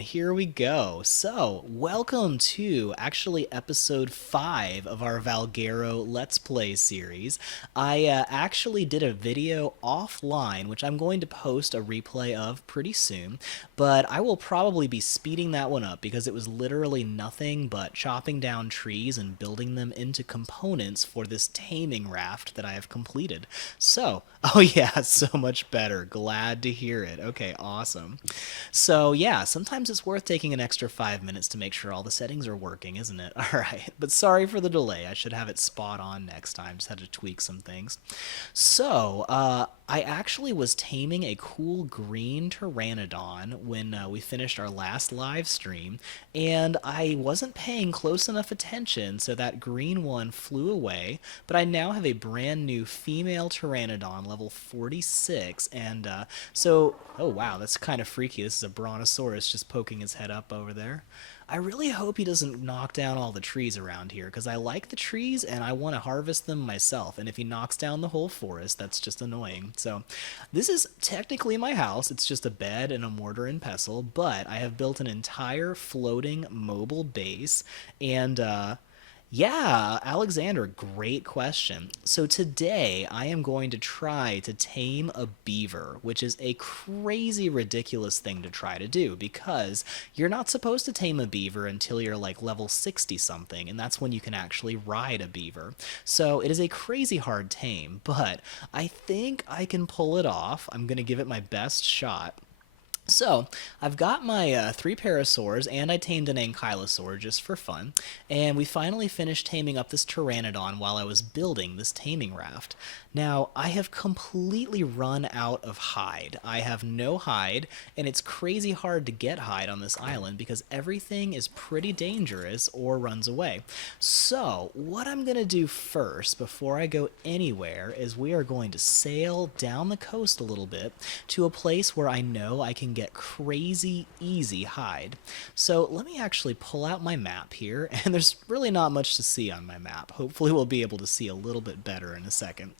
Here we go. So, welcome to actually episode 5 of our Valguero Let's Play series. I actually did a video offline, which I'm going to post a replay of pretty soon, but I will probably be speeding that one up because it was literally nothing but chopping down trees and building them into components for this taming raft that I have completed. So, oh yeah, so much better. Glad to hear it. Okay, awesome. So yeah, sometimes it's worth taking an extra 5 minutes to make sure all the settings are working, isn't it? All right, but sorry for the delay. I should have it spot on next time. Just had to tweak some things. I actually was taming a cool green pteranodon when we finished our last live stream, and I wasn't paying close enough attention, so that green one flew away. But I now have a brand new female pteranodon, level 46, and oh wow, that's kind of freaky. This is a brontosaurus just poking his head up over there. I really hope he doesn't knock down all the trees around here because I like the trees and I want to harvest them myself. And if he knocks down the whole forest, that's just annoying. So, this is technically my house. It's just a bed and a mortar and pestle, but I have built an entire floating mobile base and yeah, Alexander, great question. So today I am going to try to tame a beaver, which is a crazy, ridiculous thing to try to do because you're not supposed to tame a beaver until you're like level 60 something, and that's when you can actually ride a beaver. So it is a crazy hard tame, but I think I can pull it off. I'm going to give it my best shot. So, I've got my 3 parasaurs, and I tamed an ankylosaur just for fun, and we finally finished taming up this pteranodon while I was building this taming raft. Now, I have completely run out of hide. I have no hide, and it's crazy hard to get hide on this island because everything is pretty dangerous or runs away. So, what I'm going to do first, before I go anywhere, is we are going to sail down the coast a little bit to a place where I know I can get crazy easy hide. So let me actually pull out my map here, and there's really not much to see on my map. Hopefully we'll be able to see a little bit better in a second.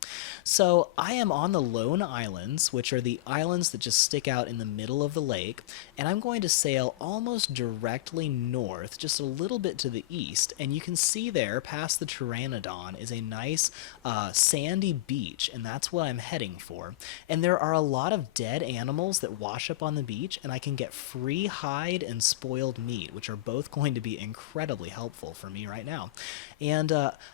So I am on the Lone Islands, which are the islands that just stick out in the middle of the lake, and I'm going to sail almost directly north, just a little bit to the east, and you can see there, past the Pteranodon, is a nice sandy beach, and that's what I'm heading for. And there are a lot of dead animals that wash up on the beach, and I can get free hide and spoiled meat, which are both going to be incredibly helpful for me right now. And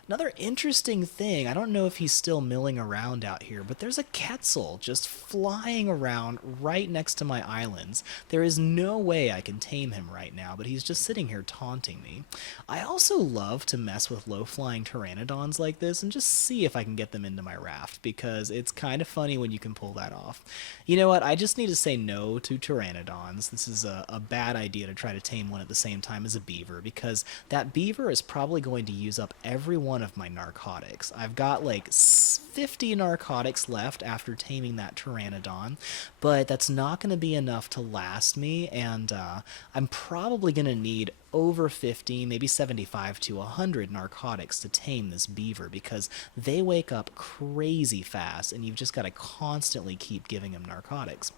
another interesting thing, I don't know if he's still milling around out here, but there's a Quetzal just flying around right next to my islands. There is no way I can tame him right now, but he's just sitting here taunting me. I also love to mess with low-flying pteranodons like this and just see if I can get them into my raft, because it's kind of funny when you can pull that off. You know what? I just need to say no to pteranodons. This is a bad idea to try to tame one at the same time as a beaver, because that beaver is probably going to use up every one of my narcotics. I've got like 50 narcotics left after taming that pteranodon, but that's not going to be enough to last me, and I'm probably going to need over 50, maybe 75 to 100 narcotics to tame this beaver, because they wake up crazy fast and you've just got to constantly keep giving them narcotics.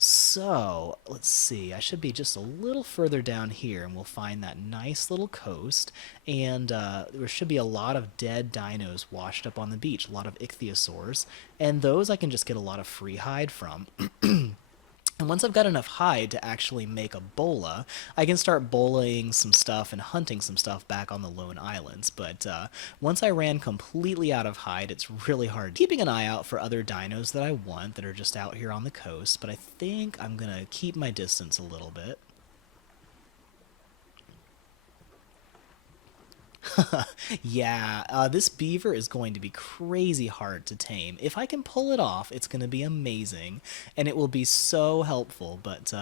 So, let's see, I should be just a little further down here and we'll find that nice little coast, and there should be a lot of dead dinos washed up on the beach, a lot of ichthyosaurs, and those I can just get a lot of free hide from. And once I've got enough hide to actually make a bola, I can start bolaing some stuff and hunting some stuff back on the Lone Islands. But once I ran completely out of hide, it's really hard. Keeping an eye out for other dinos that I want that are just out here on the coast, but I think I'm going to keep my distance a little bit. Yeah, this beaver is going to be crazy hard to tame. If I can pull it off, it's going to be amazing, and it will be so helpful. But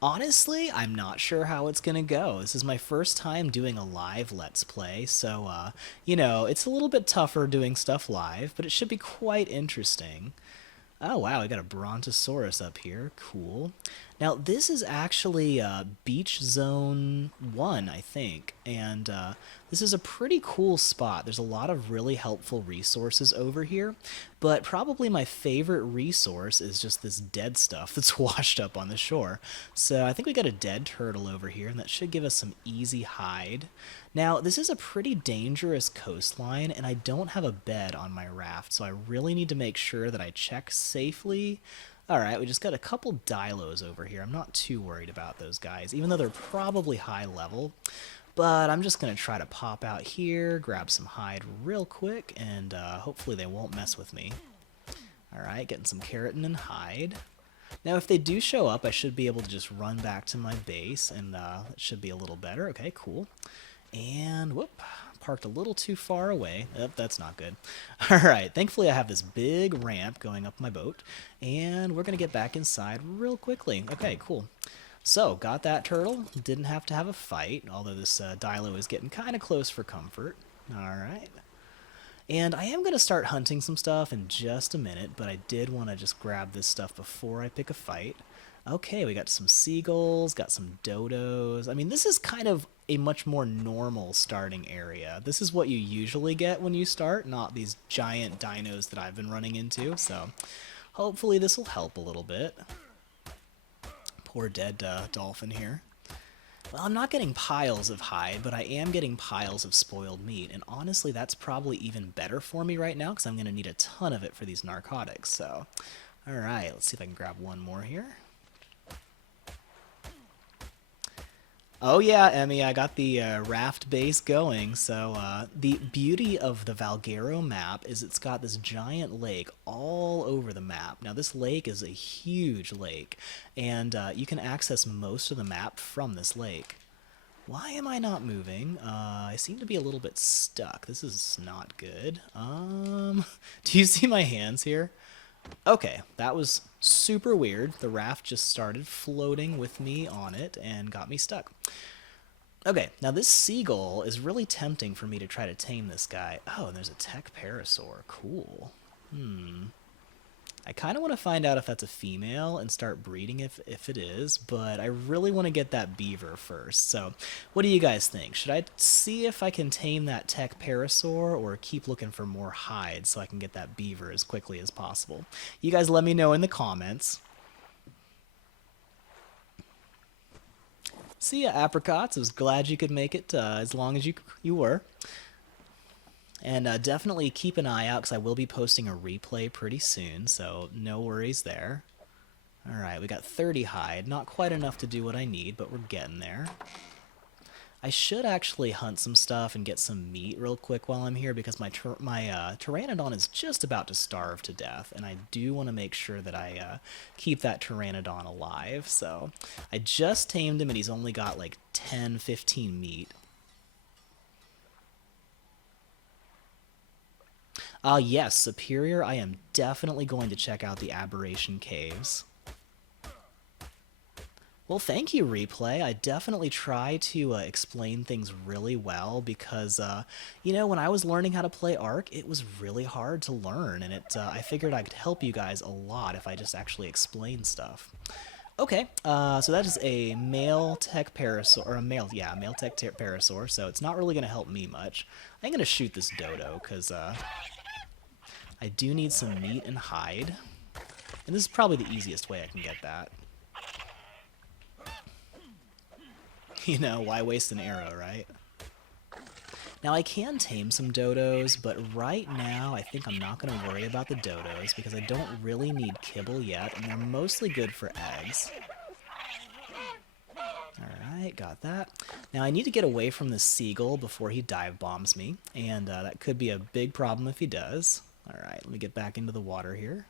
honestly, I'm not sure how it's going to go. This is my first time doing a live Let's Play, so, it's a little bit tougher doing stuff live, but it should be quite interesting. Oh wow, I got a brontosaurus up here. Cool. Now, this is actually Beach Zone 1, I think, and this is a pretty cool spot. There's a lot of really helpful resources over here, but probably my favorite resource is just this dead stuff that's washed up on the shore. So I think we got a dead turtle over here, and that should give us some easy hide. Now, this is a pretty dangerous coastline, and I don't have a bed on my raft, so I really need to make sure that I check safely. Alright, we just got a couple dilos over here. I'm not too worried about those guys, even though they're probably high level. But I'm just going to try to pop out here, grab some hide real quick, and hopefully they won't mess with me. Alright, getting some keratin and hide. Now, if they do show up, I should be able to just run back to my base, and it should be a little better. Okay, cool. And, whoop, parked a little too far away. Yep, that's not good. Alright, thankfully I have this big ramp going up my boat, and we're going to get back inside real quickly. Okay, cool. So, got that turtle. Didn't have to have a fight, although this Dilo is getting kind of close for comfort. Alright. And I am going to start hunting some stuff in just a minute, but I did want to just grab this stuff before I pick a fight. Okay, we got some seagulls, got some dodos. I mean, this is kind of a much more normal starting area. This is what you usually get when you start, not these giant dinos that I've been running into. So hopefully this will help a little bit. Poor dead dolphin here. Well, I'm not getting piles of hide, but I am getting piles of spoiled meat. And honestly, that's probably even better for me right now because I'm going to need a ton of it for these narcotics. So, all right, let's see if I can grab one more here. Oh yeah, Emmy, I got the raft base going. So the beauty of the Valguero map is it's got this giant lake all over the map. Now this lake is a huge lake, and you can access most of the map from this lake. Why am I not moving? I seem to be a little bit stuck. This is not good. Do you see my hands here? Okay, that was super weird. The raft just started floating with me on it and got me stuck. Okay, now this seagull is really tempting for me to try to tame this guy. Oh, and there's a tech parasaur. Cool. I kind of want to find out if that's a female and start breeding if it is, but I really want to get that beaver first. So what do you guys think? Should I see if I can tame that tech parasaur or keep looking for more hides so I can get that beaver as quickly as possible? You guys let me know in the comments. See ya, apricots. I was glad you could make it as long as you were. And definitely keep an eye out because I will be posting a replay pretty soon, so no worries there. Alright, we got 30 hide. Not quite enough to do what I need, but we're getting there. I should actually hunt some stuff and get some meat real quick while I'm here because my Pteranodon is just about to starve to death, and I do want to make sure that I keep that Pteranodon alive. So I just tamed him, and he's only got like 10, 15 meat. Yes, Superior, I am definitely going to check out the Aberration Caves. Well, thank you, Replay. I definitely try to explain things really well because, you know, when I was learning how to play Ark, it was really hard to learn, and I figured I could help you guys a lot if I just actually explain stuff. Okay, so that is a male tech parasaur, or male tech parasaur, so it's not really going to help me much. I'm going to shoot this dodo because I do need some meat and hide, and this is probably the easiest way I can get that. You know, why waste an arrow, right? Now, I can tame some dodos, but right now I think I'm not going to worry about the dodos because I don't really need kibble yet, and they're mostly good for eggs. Alright, got that. Now, I need to get away from this seagull before he dive bombs me, and that could be a big problem if he does. Alright, let me get back into the water here.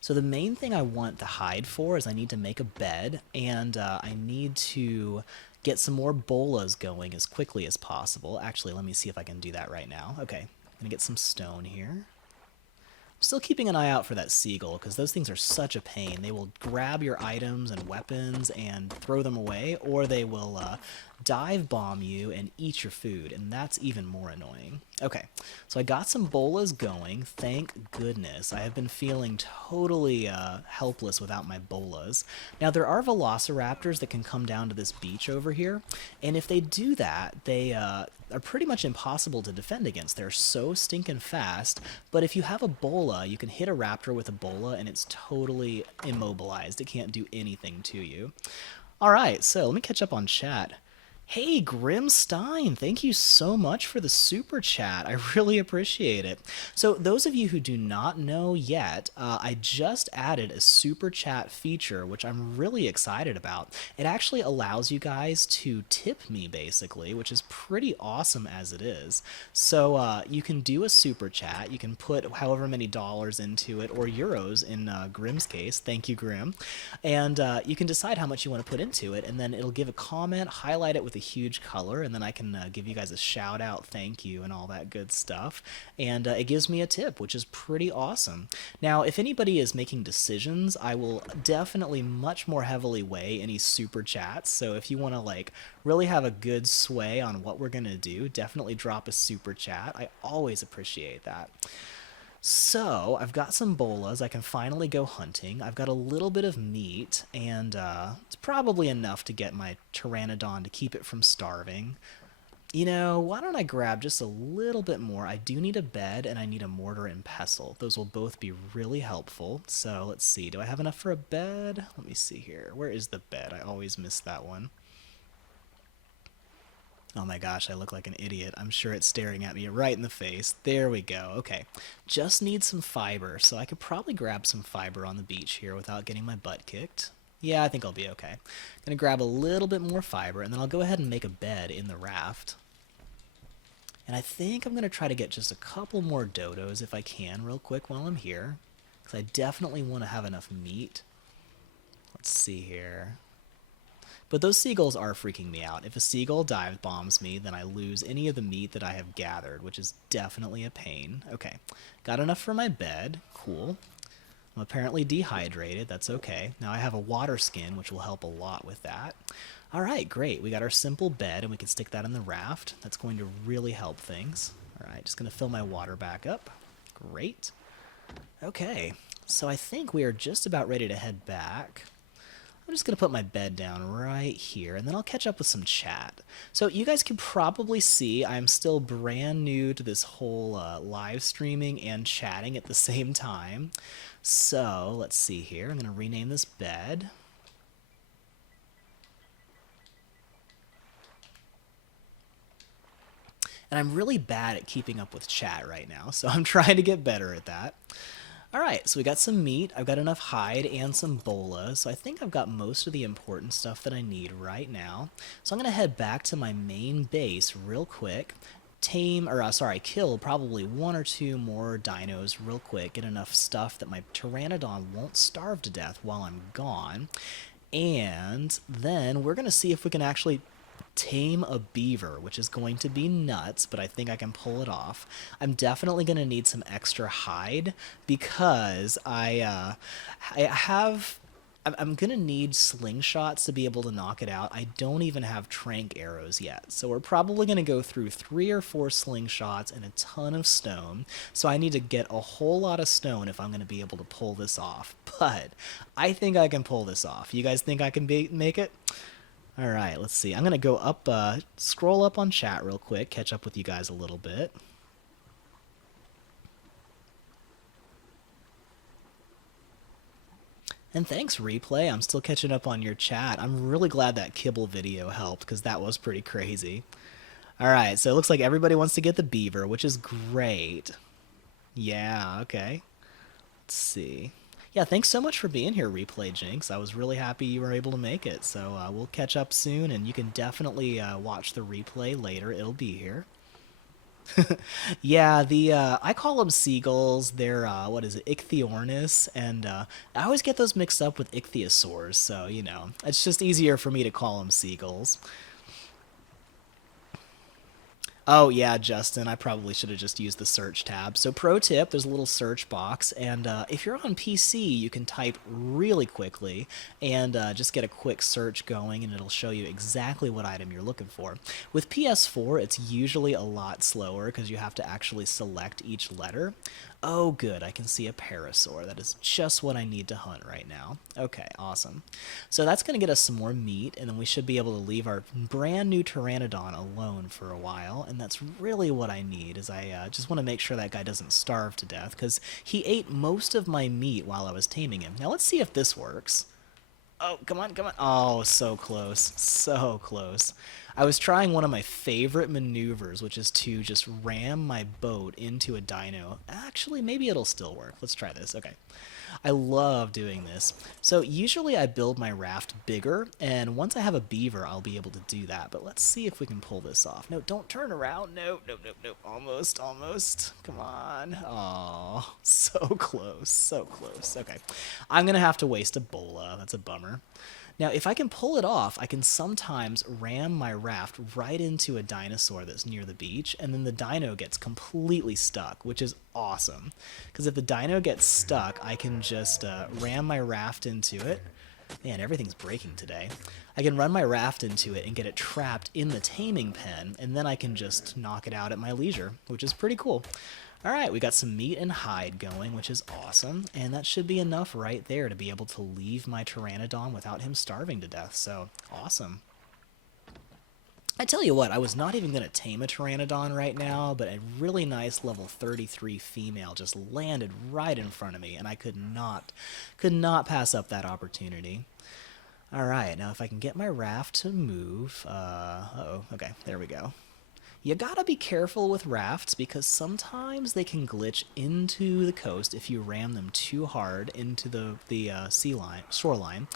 So the main thing I want to hide for is I need to make a bed, and I need to get some more bolas going as quickly as possible. Actually, let me see if I can do that right now. Okay, I'm going to get some stone here. I'm still keeping an eye out for that seagull, because those things are such a pain. They will grab your items and weapons and throw them away, or they will dive bomb you and eat your food, and that's even more annoying. Okay, so I got some bolas going. Thank goodness. I have been feeling totally helpless without my bolas. Now, there are velociraptors that can come down to this beach over here, and if they do that, they are pretty much impossible to defend against. They're so stinking fast, but if you have a bola, you can hit a raptor with a bola, and it's totally immobilized. It can't do anything to you. All right, so let me catch up on chat. Hey, Grimstein, thank you so much for the super chat. I really appreciate it. So, those of you who do not know yet, I just added a super chat feature, which I'm really excited about. It actually allows you guys to tip me, basically, which is pretty awesome as it is. So, you can do a super chat. You can put however many dollars into it, or euros in Grim's case. Thank you, Grim. And you can decide how much you want to put into it, and then it'll give a comment, highlight it with a huge color, and then I can give you guys a shout out, thank you, and all that good stuff. And it gives me a tip, which is pretty awesome. Now, if anybody is making decisions, I will definitely much more heavily weigh any super chats. So if you want to like really have a good sway on what we're gonna do, definitely drop a super chat. I always appreciate that. So, I've got some bolas. I can finally go hunting. I've got a little bit of meat, and it's probably enough to get my pteranodon to keep it from starving. You know, why don't I grab just a little bit more? I do need a bed, and I need a mortar and pestle. Those will both be really helpful. So, let's see. Do I have enough for a bed? Let me see here. Where is the bed? I always miss that one. Oh my gosh, I look like an idiot. I'm sure it's staring at me right in the face. There we go. Okay. Just need some fiber, so I could probably grab some fiber on the beach here without getting my butt kicked. Yeah, I think I'll be okay. Gonna grab a little bit more fiber, and then I'll go ahead and make a bed in the raft. And I think I'm gonna try to get just a couple more dodos if I can real quick while I'm here, because I definitely want to have enough meat. Let's see here. But those seagulls are freaking me out. If a seagull dive bombs me, then I lose any of the meat that I have gathered, which is definitely a pain. Okay, got enough for my bed. Cool. I'm apparently dehydrated. That's okay. Now I have a water skin, which will help a lot with that. All right, great. We got our simple bed, and we can stick that in the raft. That's going to really help things. All right, just going to fill my water back up. Great. Okay, so I think we are just about ready to head back. I'm just going to put my bed down right here, and then I'll catch up with some chat. So you guys can probably see I'm still brand new to this whole live streaming and chatting at the same time. So let's see here. I'm going to rename this bed. And I'm really bad at keeping up with chat right now, so I'm trying to get better at that. All right, so we got some meat. I've got enough hide and some bola, so I think I've got most of the important stuff that I need right now. So I'm going to head back to my main base real quick. Kill probably one or two more dinos real quick, get enough stuff that my pteranodon won't starve to death while I'm gone. And then we're going to see if we can actually tame a beaver, which is going to be nuts, but I think I can pull it off. I'm definitely going to need some extra hide because I'm going to need slingshots to be able to knock it out. I don't even have trank arrows yet. So we're probably going to go through 3 or 4 slingshots and a ton of stone. So I need to get a whole lot of stone if I'm going to be able to pull this off. But I think I can pull this off. You guys think I can make it? All right, let's see. I'm going to go up, scroll up on chat real quick, catch up with you guys a little bit. And thanks, Replay. I'm still catching up on your chat. I'm really glad that kibble video helped because that was pretty crazy. All right, so it looks like everybody wants to get the beaver, which is great. Yeah, okay. Let's see. Yeah, thanks so much for being here, Replay Jinx. I was really happy you were able to make it. So we'll catch up soon, and you can definitely watch the replay later. It'll be here. Yeah, I call them seagulls. They're what is it, Ichthyornis, and I always get those mixed up with ichthyosaurs. So you know, it's just easier for me to call them seagulls. Oh, yeah, Justin, I probably should have just used the search tab. So, pro tip, there's a little search box, and if you're on PC, you can type really quickly and just get a quick search going, and it'll show you exactly what item you're looking for. With PS4, it's usually a lot slower because you have to actually select each letter. Oh, good, I can see a parasaur. That is just what I need to hunt right now. Okay, awesome. So that's going to get us some more meat, and then we should be able to leave our brand new Pteranodon alone for a while, and that's really what I need, is I just want to make sure that guy doesn't starve to death, because he ate most of my meat while I was taming him. Now let's see if this works. Oh, come on, come on. Oh, so close. So close. I was trying one of my favorite maneuvers, which is to just ram my boat into a dino. Actually, maybe it'll still work. Let's try this. Okay. I love doing this. So usually I build my raft bigger, and once I have a beaver, I'll be able to do that. But let's see if we can pull this off. No, don't turn around. No, no, no, no. Almost, almost. Come on. Oh, so close, so close. Okay. I'm going to have to waste a bola. That's a bummer. Now, if I can pull it off, I can sometimes ram my raft right into a dinosaur that's near the beach, and then the dino gets completely stuck, which is awesome. Because if the dino gets stuck, I can just ram my raft into it. Man, everything's breaking today. I can run my raft into it and get it trapped in the taming pen, and then I can just knock it out at my leisure, which is pretty cool. Alright, we got some meat and hide going, which is awesome, and that should be enough right there to be able to leave my Pteranodon without him starving to death, so awesome. I tell you what, I was not even going to tame a Pteranodon right now, but a really nice level 33 female just landed right in front of me, and I could not pass up that opportunity. Alright, now if I can get my raft to move, uh-oh, okay, there we go. You gotta be careful with rafts because sometimes they can glitch into the coast if you ram them too hard into the shoreline.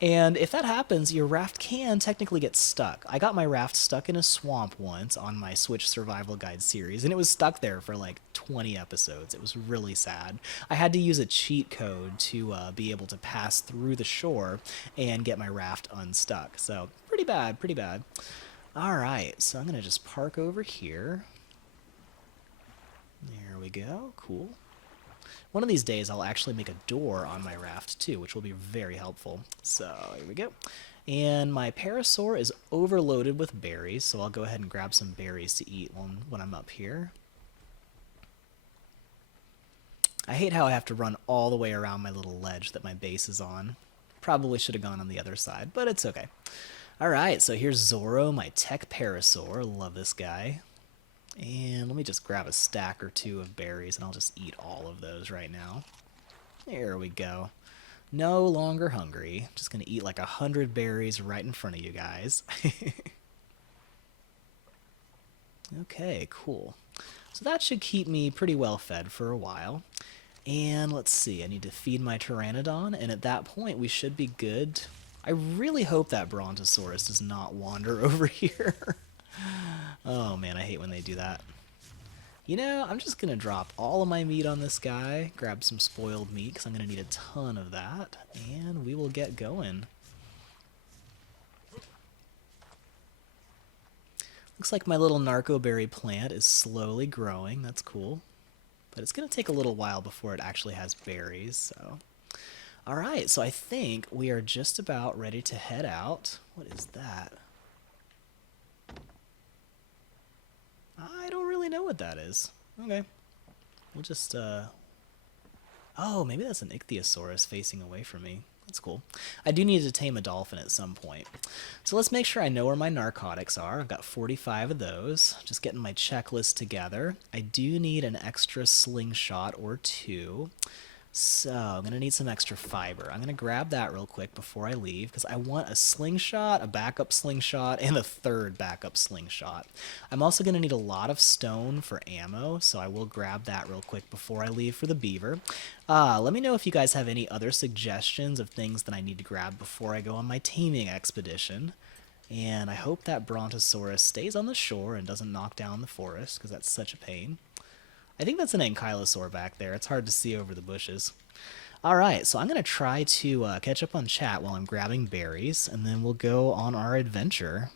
And if that happens, your raft can technically get stuck. I got my raft stuck in a swamp once on my Switch Survival Guide series, and it was stuck there for like 20 episodes. It was really sad. I had to use a cheat code to be able to pass through the shore and get my raft unstuck. So pretty bad, pretty bad. Alright, so I'm going to just park over here. There we go, cool. One of these days I'll actually make a door on my raft too, which will be very helpful. So, here we go. And my parasaur is overloaded with berries, so I'll go ahead and grab some berries to eat when I'm up here. I hate how I have to run all the way around my little ledge that my base is on. Probably should have gone on the other side, but it's okay. Alright, so here's Zorro, my tech parasaur. Love this guy. And let me just grab a stack or two of berries, and I'll just eat all of those right now. There we go. No longer hungry. Just going to eat like 100 berries right in front of you guys. Okay, cool. So that should keep me pretty well fed for a while. And let's see, I need to feed my Pteranodon, and at that point we should be good. I really hope that Brontosaurus does not wander over here. Oh man, I hate when they do that. You know, I'm just going to drop all of my meat on this guy, grab some spoiled meat, because I'm going to need a ton of that, and we will get going. Looks like my little narcoberry plant is slowly growing. That's cool. But it's going to take a little while before it actually has berries, so... Alright, so I think we are just about ready to head out. What is that? I don't really know what that is. Okay. We'll just, Oh, maybe that's an ichthyosaurus facing away from me. That's cool. I do need to tame a dolphin at some point. So let's make sure I know where my narcotics are. I've got 45 of those. Just getting my checklist together. I do need an extra slingshot or two. So, I'm going to need some extra fiber. I'm going to grab that real quick before I leave, because I want a slingshot, a backup slingshot, and a third backup slingshot. I'm also going to need a lot of stone for ammo, so I will grab that real quick before I leave for the beaver. Let me know if you guys have any other suggestions of things that I need to grab before I go on my taming expedition. And I hope that Brontosaurus stays on the shore and doesn't knock down the forest, because that's such a pain. I think that's an ankylosaur back there. It's hard to see over the bushes. Alright, so I'm going to try to catch up on chat while I'm grabbing berries, and then we'll go on our adventure.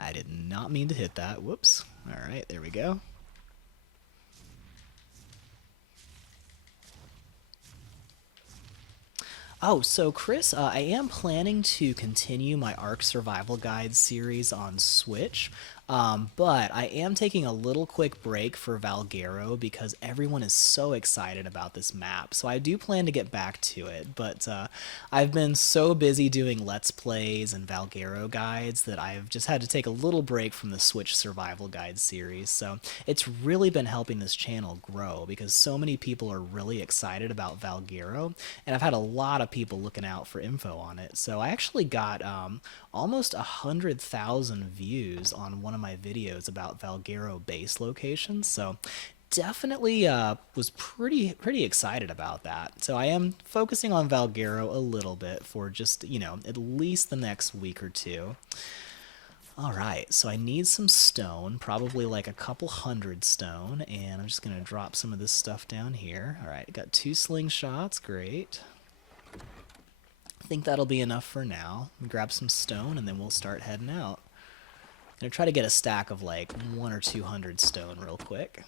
I did not mean to hit that. Whoops. All right, there we go. Oh, so Chris, I am planning to continue my Ark Survival Guide series on Switch, but I am taking a little quick break for Valguero because everyone is so excited about this map. So I do plan to get back to it, but I've been so busy doing Let's Plays and Valguero guides that I've just had to take a little break from the Switch Survival Guide series. So it's really been helping this channel grow because so many people are really excited about Valguero, and I've had a lot of people looking out for info on it. So I actually got almost 100,000 views on one of my videos about Valguero base locations. So definitely was pretty excited about that. So I am focusing on Valguero a little bit for just, at least the next week or two. All right, so I need some stone, probably like a couple hundred stone, and I'm just going to drop some of this stuff down here. All right, got 2 slingshots, great. I think that'll be enough for now. Grab some stone, and then we'll start heading out. I'm going to try to get a stack of like 100 or 200 stone real quick.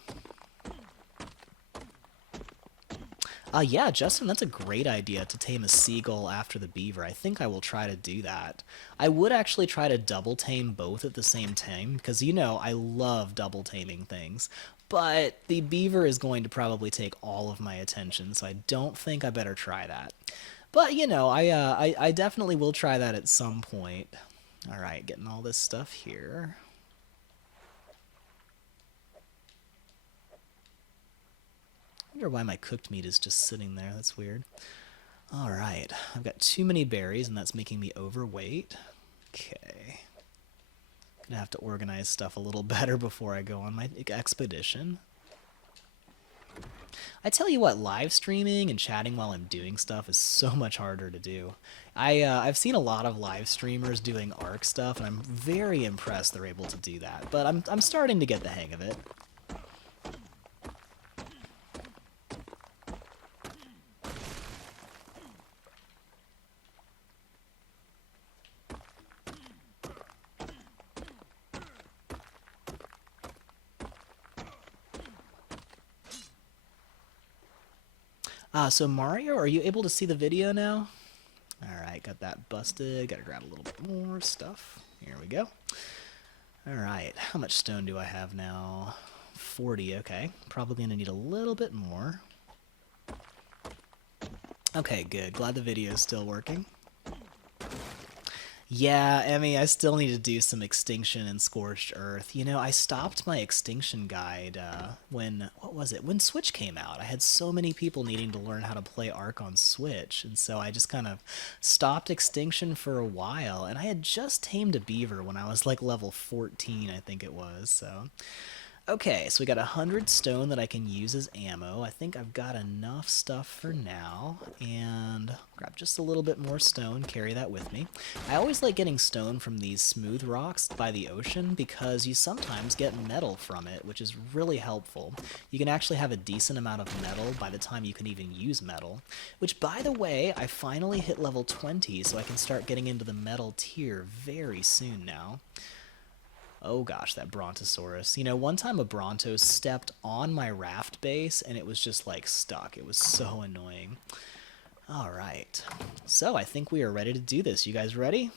Yeah, Justin, that's a great idea to tame a seagull after the beaver. I think I will try to do that. I would actually try to double tame both at the same time, because I love double taming things. But the beaver is going to probably take all of my attention, so I don't think I better try that. But, I definitely will try that at some point. All right, getting all this stuff here. I wonder why my cooked meat is just sitting there. That's weird. All right, I've got too many berries, and that's making me overweight. Okay. Gonna have to organize stuff a little better before I go on my expedition. I tell you what, live streaming and chatting while I'm doing stuff is so much harder to do. I've seen a lot of live streamers doing Ark stuff, and I'm very impressed they're able to do that. But I'm starting to get the hang of it. So Mario, are you able to see the video now? Alright, got that busted. Gotta grab a little bit more stuff. Here we go. Alright, how much stone do I have now? 40, okay. Probably gonna need a little bit more. Okay, good. Glad the video is still working. Yeah, Emmy, I still need to do some Extinction and Scorched Earth. I stopped my Extinction guide what was it? When Switch came out. I had so many people needing to learn how to play Ark on Switch, and so I just kind of stopped Extinction for a while, and I had just tamed a beaver when I was like level 14, I think it was, so... Okay, so we got 100 stone that I can use as ammo. I think I've got enough stuff for now, and grab just a little bit more stone, carry that with me. I always like getting stone from these smooth rocks by the ocean because you sometimes get metal from it, which is really helpful. You can actually have a decent amount of metal by the time you can even use metal, which, by the way, I finally hit level 20, so I can start getting into the metal tier very soon now. Oh gosh, that Brontosaurus. One time a Bronto stepped on my raft base and it was just like stuck. It was so annoying. Alright, so I think we are ready to do this. You guys ready?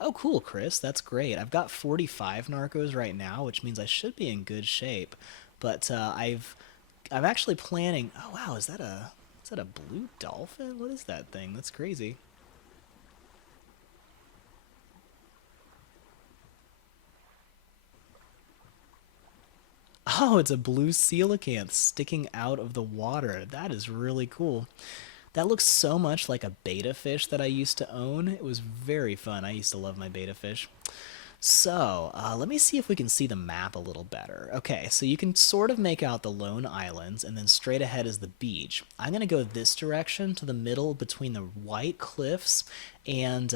Oh cool, Chris, that's great. I've got 45 narcos right now, which means I should be in good shape. But I'm actually planning... Oh wow, is that a blue dolphin? What is that thing? That's crazy. Oh, it's a blue coelacanth sticking out of the water. That is really cool. That looks so much like a betta fish that I used to own. It was very fun. I used to love my betta fish. So, let me see if we can see the map a little better. Okay, so you can sort of make out the lone islands, and then straight ahead is the beach. I'm going to go this direction to the middle between the white cliffs and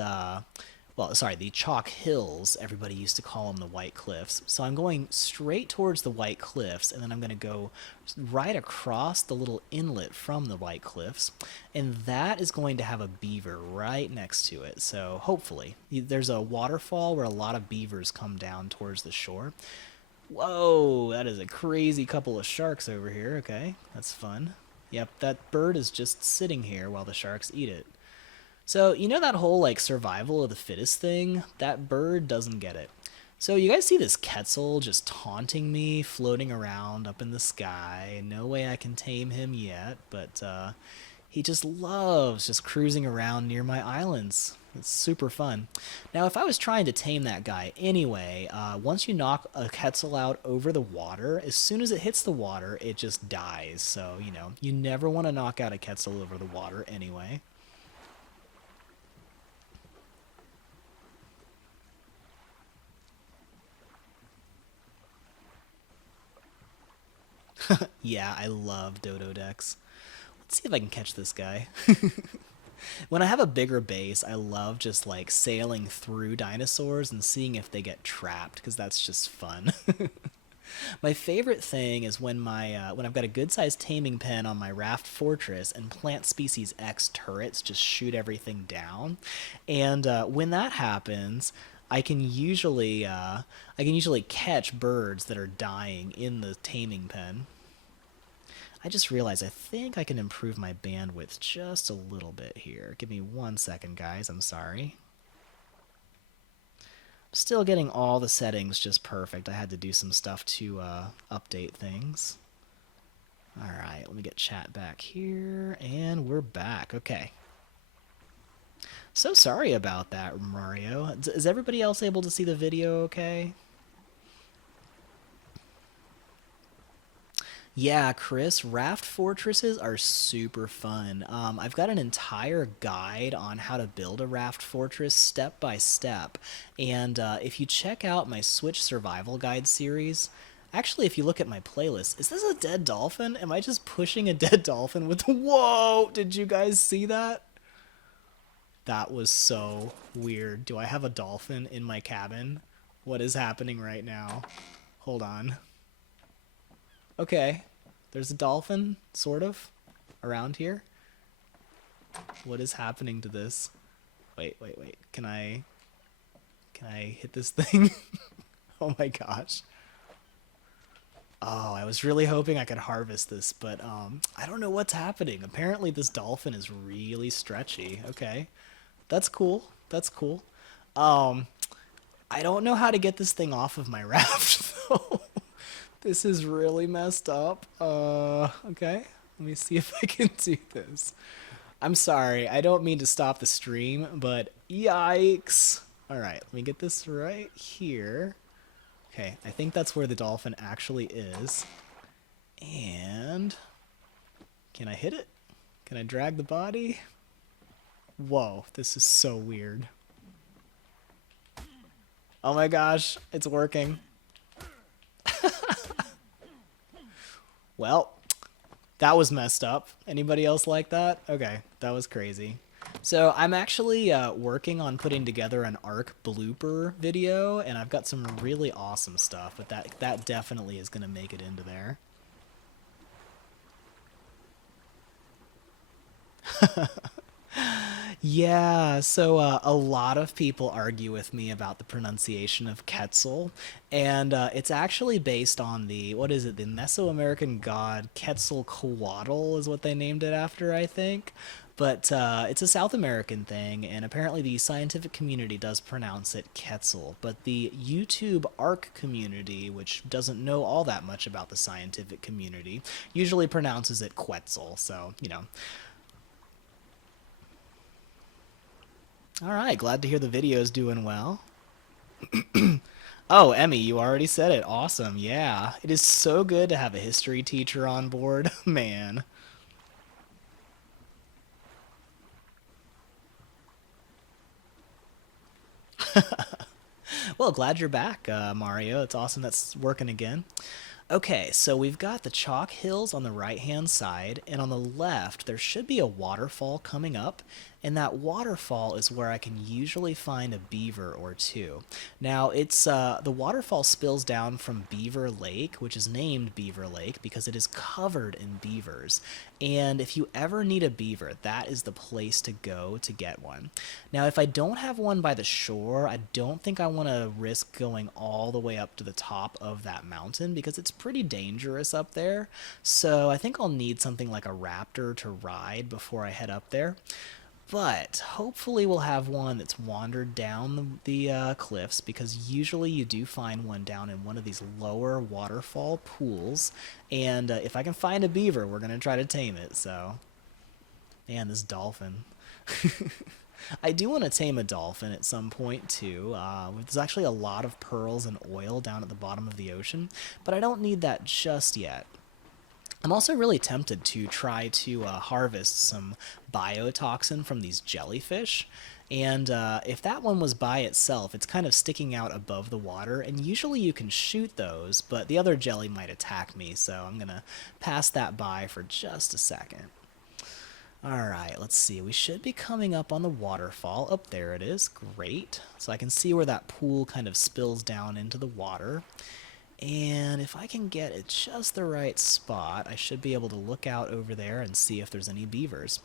well, sorry, the chalk hills. Everybody used to call them the White Cliffs. So I'm going straight towards the White Cliffs, and then I'm going to go right across the little inlet from the White Cliffs, and that is going to have a beaver right next to it. So hopefully, there's a waterfall where a lot of beavers come down towards the shore. Whoa, that is a crazy couple of sharks over here. Okay, that's fun. Yep, that bird is just sitting here while the sharks eat it. So, you know that whole like survival of the fittest thing? That bird doesn't get it. So, you guys see this Quetzal just taunting me, floating around up in the sky. No way I can tame him yet, but he just loves just cruising around near my islands. It's super fun. Now, if I was trying to tame that guy anyway, once you knock a Quetzal out over the water, as soon as it hits the water, it just dies. So, you know, you never want to knock out a Quetzal over the water anyway. Yeah, I love dodo decks. Let's see if I can catch this guy. When I have a bigger base, I love just like sailing through dinosaurs and seeing if they get trapped because that's just fun. My favorite thing is when I've got a good sized taming pen on my raft fortress and plant species X turrets just shoot everything down, and when that happens, I can usually catch birds that are dying in the taming pen. I just realized I think I can improve my bandwidth just a little bit here. Give me 1 second, guys. I'm sorry. Still getting all the settings just perfect. I had to do some stuff to update things. Alright, let me get chat back here, and we're back. Okay. So sorry about that, Mario. Is everybody else able to see the video okay? Yeah, Chris, raft fortresses are super fun. I've got an entire guide on how to build a raft fortress step by step. And if you check out my Switch Survival Guide series, actually, if you look at my playlist, is this a dead dolphin? Am I just pushing a dead dolphin with. Whoa! Did you guys see that? That was so weird. Do I have a dolphin in my cabin? What is happening right now? Hold on. Okay, there's a dolphin, sort of, around here. What is happening to this? Wait, wait, wait. Can I hit this thing? Oh my gosh. Oh, I was really hoping I could harvest this, but I don't know what's happening. Apparently this dolphin is really stretchy. Okay. That's cool. That's cool. Um, I don't know how to get this thing off of my raft, though. This is really messed up. Okay. Let me see if I can do this. I'm sorry. I don't mean to stop the stream, but yikes. All right. Let me get this right here. Okay. I think that's where the dolphin actually is. And can I hit it? Can I drag the body? Whoa. This is so weird. Oh my gosh. It's working. Well, that was messed up. Anybody else like that? Okay, that was crazy. So I'm actually working on putting together an Ark blooper video, and I've got some really awesome stuff, but that definitely is going to make it into there. Yeah, so a lot of people argue with me about the pronunciation of Quetzal, and it's actually based on the, what is it, the Mesoamerican god Quetzalcoatl is what they named it after, I think. But it's a South American thing, and apparently the scientific community does pronounce it Quetzal. But the YouTube ARC community, which doesn't know all that much about the scientific community, usually pronounces it Quetzal. So, you know, all right, glad to hear the video's doing well. Oh, Emmy, you already said it. Awesome. Yeah. It is so good to have a history teacher on board. Man. Well, glad you're back, Mario. It's awesome that's working again. Okay, so we've got the chalk hills on the right-hand side, and on the left, there should be a waterfall coming up, and that waterfall is where I can usually find a beaver or two. Now, the waterfall spills down from Beaver Lake, which is named Beaver Lake because it is covered in beavers. And if you ever need a beaver, that is the place to go to get one. Now, if I don't have one by the shore, I don't think I want to risk going all the way up to the top of that mountain because it's pretty dangerous up there. So I think I'll need something like a raptor to ride before I head up there. But hopefully we'll have one that's wandered down the cliffs, because usually you do find one down in one of these lower waterfall pools. And if I can find a beaver, we're going to try to tame it. So, man, this dolphin. I do want to tame a dolphin at some point too. There's actually a lot of pearls and oil down at the bottom of the ocean, but I don't need that just yet. I'm also really tempted to try to harvest some biotoxin from these jellyfish. And if that one was by itself, it's kind of sticking out above the water, and usually you can shoot those, but the other jelly might attack me, so I'm going to pass that by for just a second. Alright, let's see. We should be coming up on the waterfall. Oh, there it is. Great. So I can see where that pool kind of spills down into the water. And if I can get at just the right spot, I should be able to look out over there and see if there's any beavers.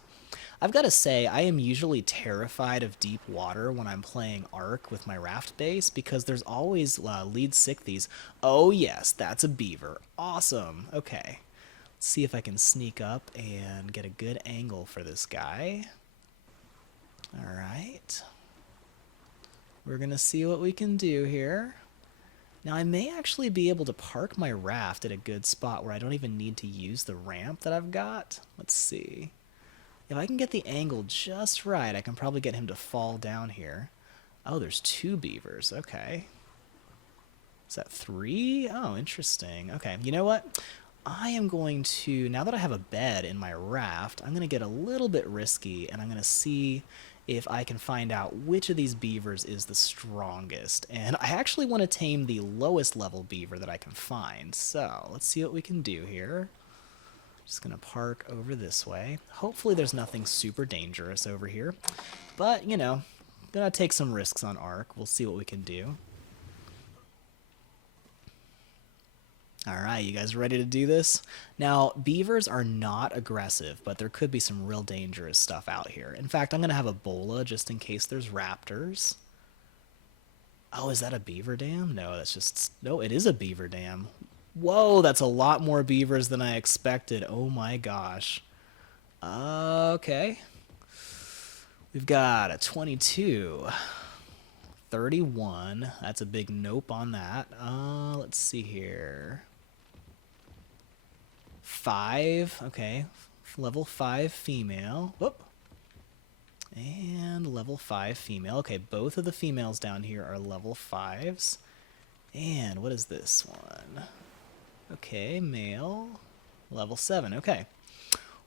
I've got to say, I am usually terrified of deep water when I'm playing Ark with my raft base, because there's always lead sichthies. Oh yes, that's a beaver. Awesome. Okay. Let's see if I can sneak up and get a good angle for this guy. Alright. We're going to see what we can do here. Now, I may actually be able to park my raft at a good spot where I don't even need to use the ramp that I've got. Let's see. If I can get the angle just right, I can probably get him to fall down here. Oh, there's 2 beavers. Okay. Is that 3? Oh, interesting. Okay, you know what? I am going to, now that I have a bed in my raft, I'm going to get a little bit risky, and I'm going to see if I can find out which of these beavers is the strongest. And I actually want to tame the lowest level beaver that I can find. So let's see what we can do here. Just going to park over this way. Hopefully there's nothing super dangerous over here. But, you know, gonna take some risks on Ark. We'll see what we can do. Alright, you guys ready to do this? Now, beavers are not aggressive, but there could be some real dangerous stuff out here. In fact, I'm going to have a bola just in case there's raptors. Oh, is that a beaver dam? No, that's just... No, it is a beaver dam. Whoa, that's a lot more beavers than I expected. Oh my gosh. Okay. We've got a 22. 31. That's a big nope on that. Let's see here. 5. Okay. Level 5 female. Whoop. And level 5 female. Okay, both of the females down here are level 5s. And what is this one? Okay, male. Level 7. Okay.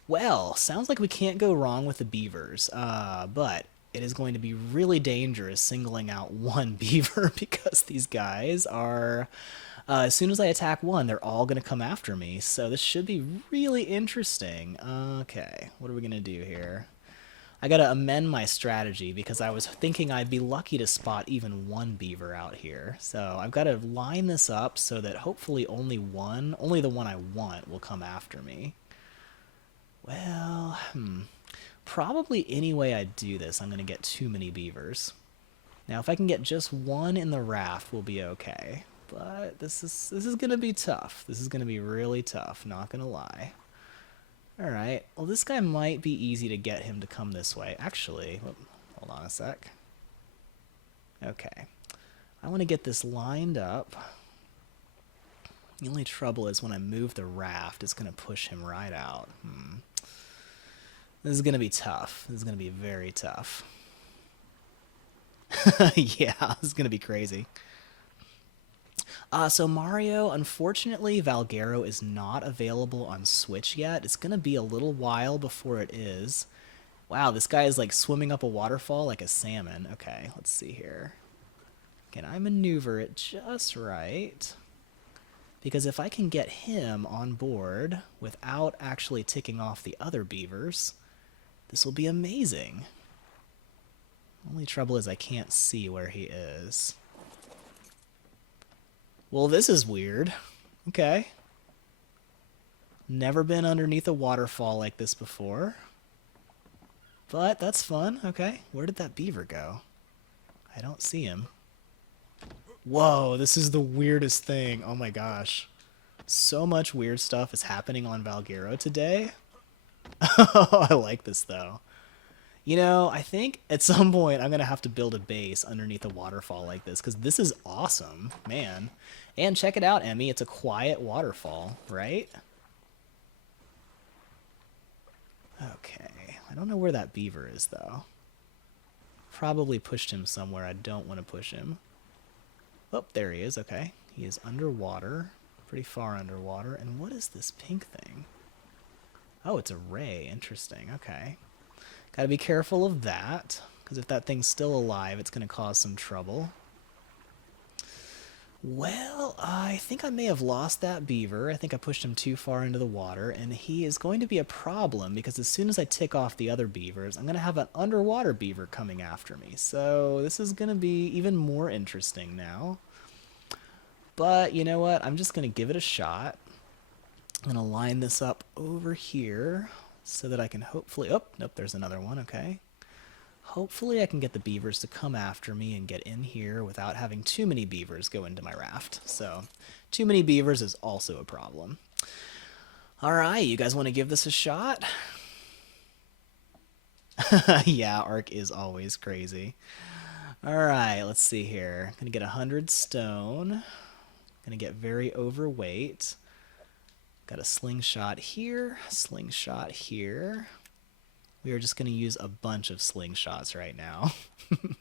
Well, sounds like we can't go wrong with the beavers. But it is going to be really dangerous singling out one beaver, because these guys are... as soon as I attack one, they're all going to come after me. So this should be really interesting. Okay, what are we going to do here? I got to amend my strategy, because I was thinking I'd be lucky to spot even one beaver out here. So I've got to line this up so that hopefully only the one I want will come after me. Well, probably any way I do this, I'm going to get too many beavers. Now, if I can get just one in the raft, we'll be okay. But this is going to be tough. This is going to be really tough, not going to lie. Alright, well, this guy might be easy to get him to come this way. Actually, hold on a sec. Okay. I want to get this lined up. The only trouble is when I move the raft, it's going to push him right out. This is going to be tough. This is going to be very tough. Yeah, this is going to be crazy. So Mario, unfortunately, Valguero is not available on Switch yet. It's going to be a little while before it is. Wow, this guy is like swimming up a waterfall like a salmon. Okay, let's see here. Can I maneuver it just right? Because if I can get him on board without actually ticking off the other beavers, this will be amazing. Only trouble is I can't see where he is. Well, this is weird. Okay. Never been underneath a waterfall like this before. But that's fun. Okay. Where did that beaver go? I don't see him. Whoa, this is the weirdest thing. Oh my gosh. So much weird stuff is happening on Valguero today. Oh, I like this though. You know, I think at some point I'm going to have to build a base underneath a waterfall like this because this is awesome, man. And check it out, Emmy. It's a quiet waterfall, right? Okay. I don't know where that beaver is, though. Probably pushed him somewhere. I don't want to push him. Oh, there he is. Okay. He is underwater. Pretty far underwater. And what is this pink thing? Oh, it's a ray. Interesting. Okay. Gotta be careful of that, because if that thing's still alive, it's going to cause some trouble. Well, I think I may have lost that beaver. I think I pushed him too far into the water, and he is going to be a problem, because as soon as I tick off the other beavers, I'm going to have an underwater beaver coming after me. So this is going to be even more interesting now. But you know what? I'm just going to give it a shot. I'm going to line this up over here so that I can hopefully... Oh, nope, there's another one. Okay. Hopefully I can get the beavers to come after me and get in here without having too many beavers go into my raft. So, too many beavers is also a problem. Alright, you guys want to give this a shot? Yeah, Ark is always crazy. Alright, let's see here. I'm going to get 100 stone. Going to get very overweight. Got a slingshot here, slingshot here. We are just going to use a bunch of slingshots right now. I'm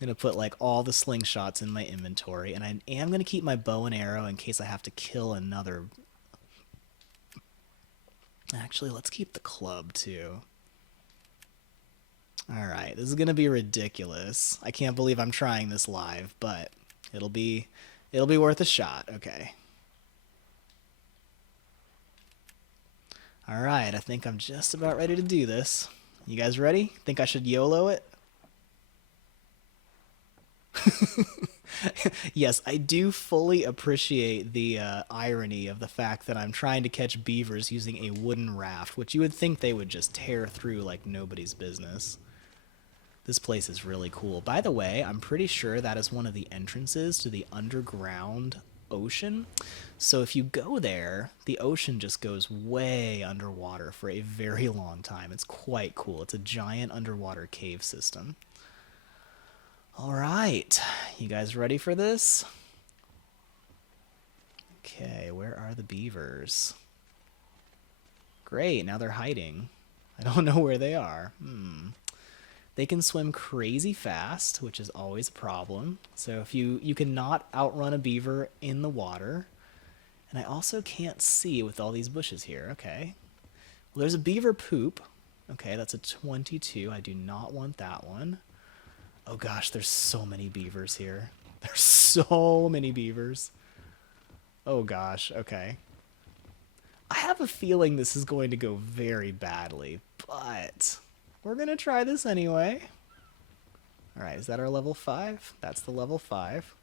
going to put like all the slingshots in my inventory, and I am going to keep my bow and arrow in case I have to kill another. Actually, let's keep the club too. Alright, this is going to be ridiculous. I can't believe I'm trying this live, but it'll be worth a shot. Okay. Alright, I think I'm just about ready to do this. You guys ready? Think I should YOLO it? Yes, I do fully appreciate the irony of the fact that I'm trying to catch beavers using a wooden raft, which you would think they would just tear through like nobody's business. This place is really cool. By the way, I'm pretty sure that is one of the entrances to the underground ocean. So if you go there, the ocean just goes way underwater for a very long time. It's quite cool. It's a giant underwater cave system. All right, you guys ready for this? Okay, where are the beavers? Great, now they're hiding. I don't know where they are. They can swim crazy fast, which is always a problem. So if you cannot outrun a beaver in the water. And I also can't see with all these bushes here. Okay. Well, there's a beaver poop. Okay, that's a 22. I do not want that one. Oh gosh, there's so many beavers here. There's so many beavers. Oh gosh, okay. I have a feeling this is going to go very badly, but we're going to try this anyway. Alright, is that our level 5? That's the level 5.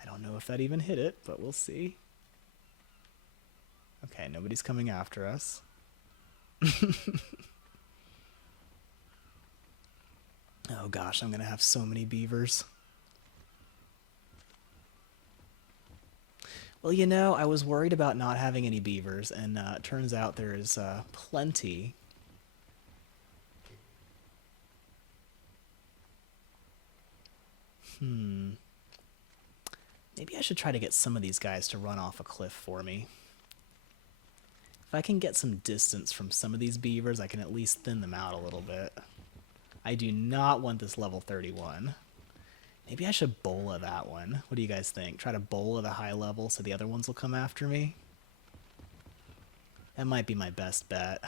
I don't know if that even hit it, but we'll see. Okay, nobody's coming after us. Oh gosh, I'm going to have so many beavers. Well, you know, I was worried about not having any beavers, and it turns out there is plenty. Maybe I should try to get some of these guys to run off a cliff for me. If I can get some distance from some of these beavers, I can at least thin them out a little bit. I do not want this level 31. Maybe I should bola that one. What do you guys think? Try to bola the high level so the other ones will come after me? That might be my best bet.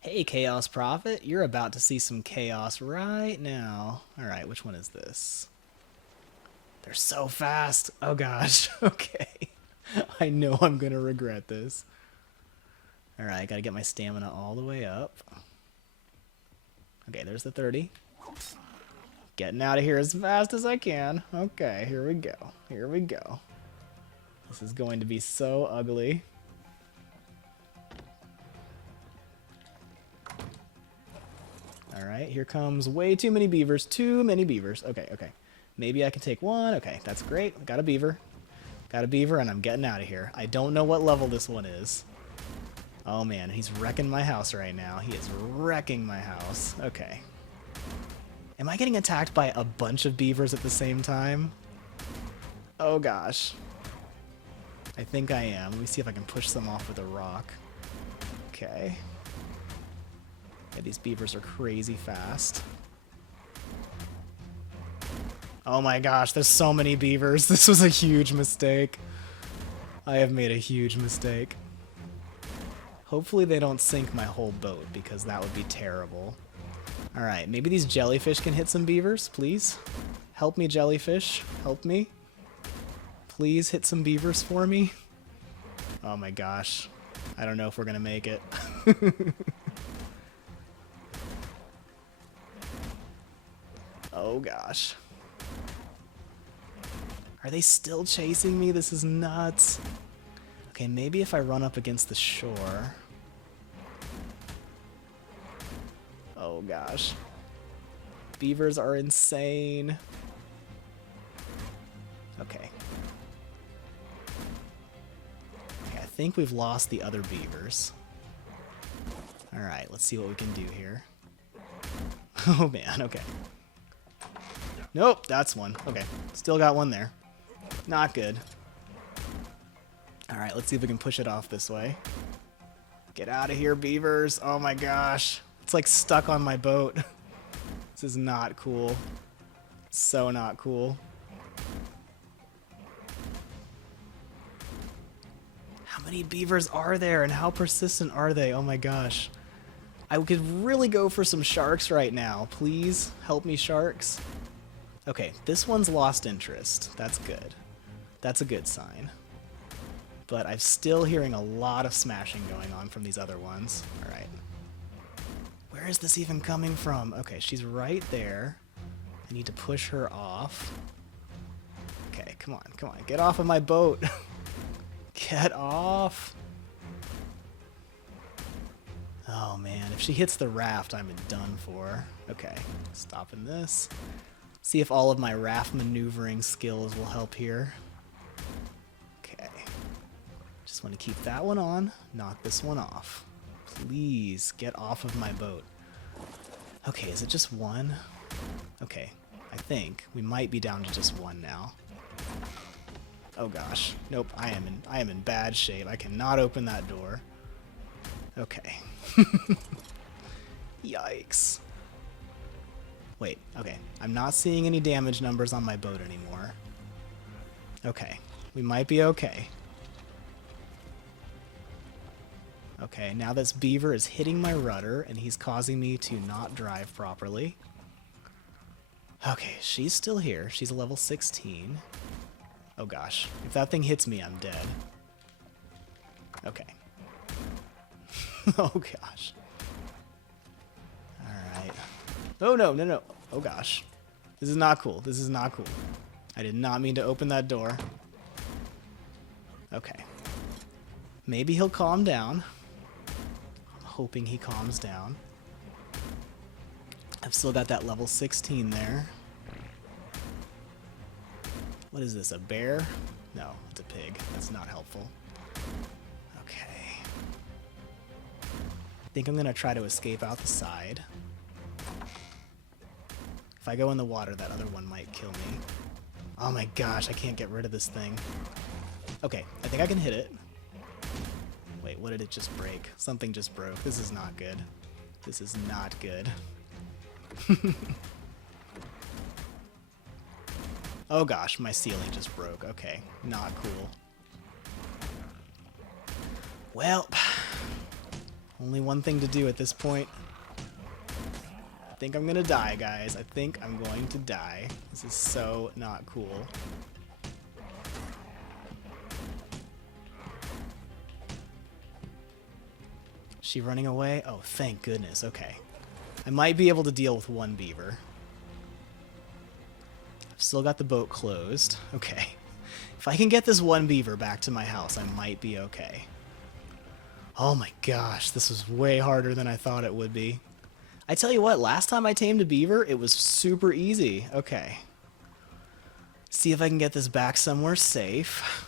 Hey, Chaos Prophet, you're about to see some chaos right now. Alright, which one is this? They're so fast. Oh gosh, okay. I know I'm gonna regret this. Alright, gotta get my stamina all the way up. Okay, there's the 30. Getting out of here as fast as I can. Okay, here we go. Here we go. This is going to be so ugly. Alright, here comes way too many beavers. Too many beavers. Okay, okay. Maybe I can take one. Okay, that's great. Got a beaver. Got a beaver, and I'm getting out of here. I don't know what level this one is. Oh, man. He's wrecking my house right now. He is wrecking my house. Okay. Am I getting attacked by a bunch of beavers at the same time? Oh, gosh. I think I am. Let me see if I can push some off with a rock. Okay. Yeah, these beavers are crazy fast. Oh my gosh, there's so many beavers. This was a huge mistake. I have made a huge mistake. Hopefully they don't sink my whole boat, because that would be terrible. Alright, maybe these jellyfish can hit some beavers, please? Help me, jellyfish. Help me. Please hit some beavers for me. Oh my gosh. I don't know if we're gonna make it. Oh gosh. Are they still chasing me? This is nuts. Okay, maybe if I run up against the shore. Oh gosh. Beavers are insane. Okay. Okay, I think we've lost the other beavers. Alright, let's see what we can do here. Oh man, okay. Nope, that's one. Okay, still got one there. Not good. Alright, let's see if we can push it off this way. Get out of here, beavers. Oh my gosh. It's like stuck on my boat. This is not cool. So not cool. How many beavers are there and how persistent are they? Oh my gosh. I could really go for some sharks right now. Please help me, sharks. Okay, this one's lost interest. That's good. That's a good sign. But I'm still hearing a lot of smashing going on from these other ones. Alright. Where is this even coming from? Okay, she's right there. I need to push her off. Okay, come on, come on. Get off of my boat. Get off. Oh man, if she hits the raft, I'm done for. Okay, stopping this. See if all of my raft maneuvering skills will help here. Okay. Just want to keep that one on, knock this one off. Please get off of my boat. Okay, is it just one? Okay, I think we might be down to just one now. Oh gosh. Nope, I am in bad shape. I cannot open that door. Okay. Yikes. Wait, okay. I'm not seeing any damage numbers on my boat anymore. Okay. We might be okay. Okay, now this beaver is hitting my rudder, and he's causing me to not drive properly. Okay, she's still here. She's a level 16. Oh gosh. If that thing hits me, I'm dead. Okay. Oh gosh. Alright. Oh no, no, no. Oh gosh. This is not cool. This is not cool. I did not mean to open that door. Okay. Maybe he'll calm down. I'm hoping he calms down. I've still got that level 16 there. What is this, a bear? No, it's a pig. That's not helpful. Okay. I think I'm gonna try to escape out the side. If I go in the water, that other one might kill me. Oh my gosh, I can't get rid of this thing. Okay, I think I can hit it. Wait, what did it just break? Something just broke. This is not good. This is not good. Oh gosh, my ceiling just broke. Okay, not cool. Well, only one thing to do at this point. I think I'm gonna die, guys. I think I'm going to die. This is so not cool. she running away? Oh, thank goodness. Okay. I might be able to deal with one beaver. I've still got the boat closed. Okay. If I can get this one beaver back to my house, I might be okay. Oh my gosh, this was way harder than I thought it would be. I tell you what, last time I tamed a beaver, it was super easy. Okay. See if I can get this back somewhere safe.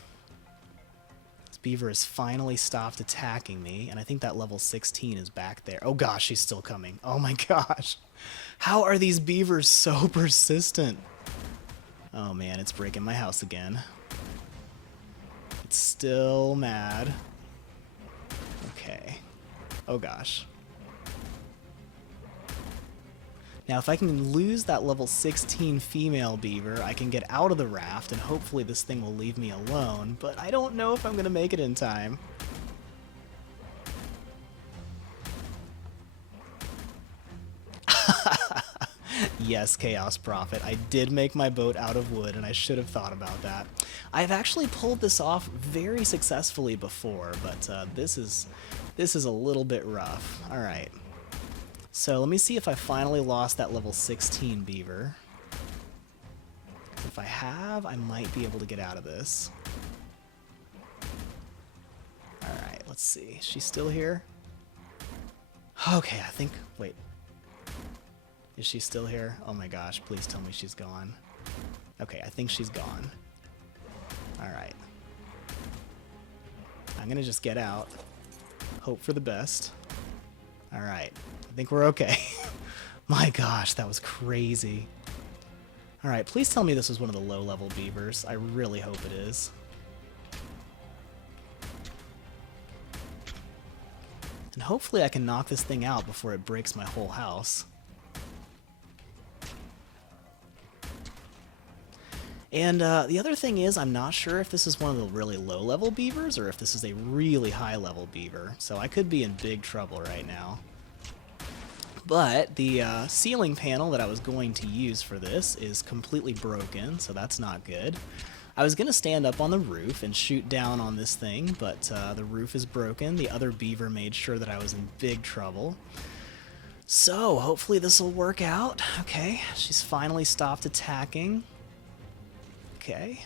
This beaver has finally stopped attacking me, and I think that level 16 is back there. Oh gosh, she's still coming. Oh my gosh. How are these beavers so persistent? Oh man, it's breaking my house again. It's still mad. Okay. Oh gosh. Now if I can lose that level 16 female beaver, I can get out of the raft and hopefully this thing will leave me alone, but I don't know if I'm going to make it in time. Yes, Chaos Prophet. I did make my boat out of wood, and I should have thought about that. I've actually pulled this off very successfully before, but this is a little bit rough. All right. So let me see if I finally lost that level 16 beaver. If I have, I might be able to get out of this. All right, let's see. She's still here? Okay, I think... Wait. Is she still here? Oh my gosh, please tell me she's gone. Okay, I think she's gone. Alright. I'm gonna just get out. Hope for the best. Alright, I think we're okay. My gosh, that was crazy. Alright, please tell me this was one of the low-level beavers. I really hope it is. And hopefully I can knock this thing out before it breaks my whole house. And the other thing is, I'm not sure if this is one of the really low-level beavers or if this is a really high-level beaver, so I could be in big trouble right now. But the ceiling panel that I was going to use for this is completely broken, so that's not good. I was going to stand up on the roof and shoot down on this thing, but the roof is broken. The other beaver made sure that I was in big trouble. So hopefully this will work out. Okay, she's finally stopped attacking. Okay,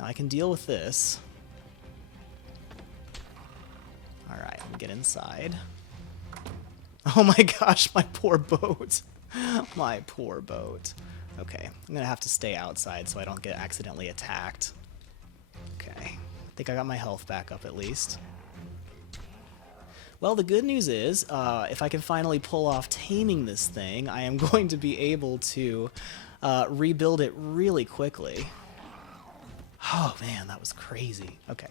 now I can deal with this. Alright, let me get inside. Oh my gosh, my poor boat. My poor boat. Okay, I'm gonna have to stay outside so I don't get accidentally attacked. Okay, I think I got my health back up at least. Well, the good news is, if I can finally pull off taming this thing, I am going to be able to rebuild it really quickly. Oh man, that was crazy. Okay,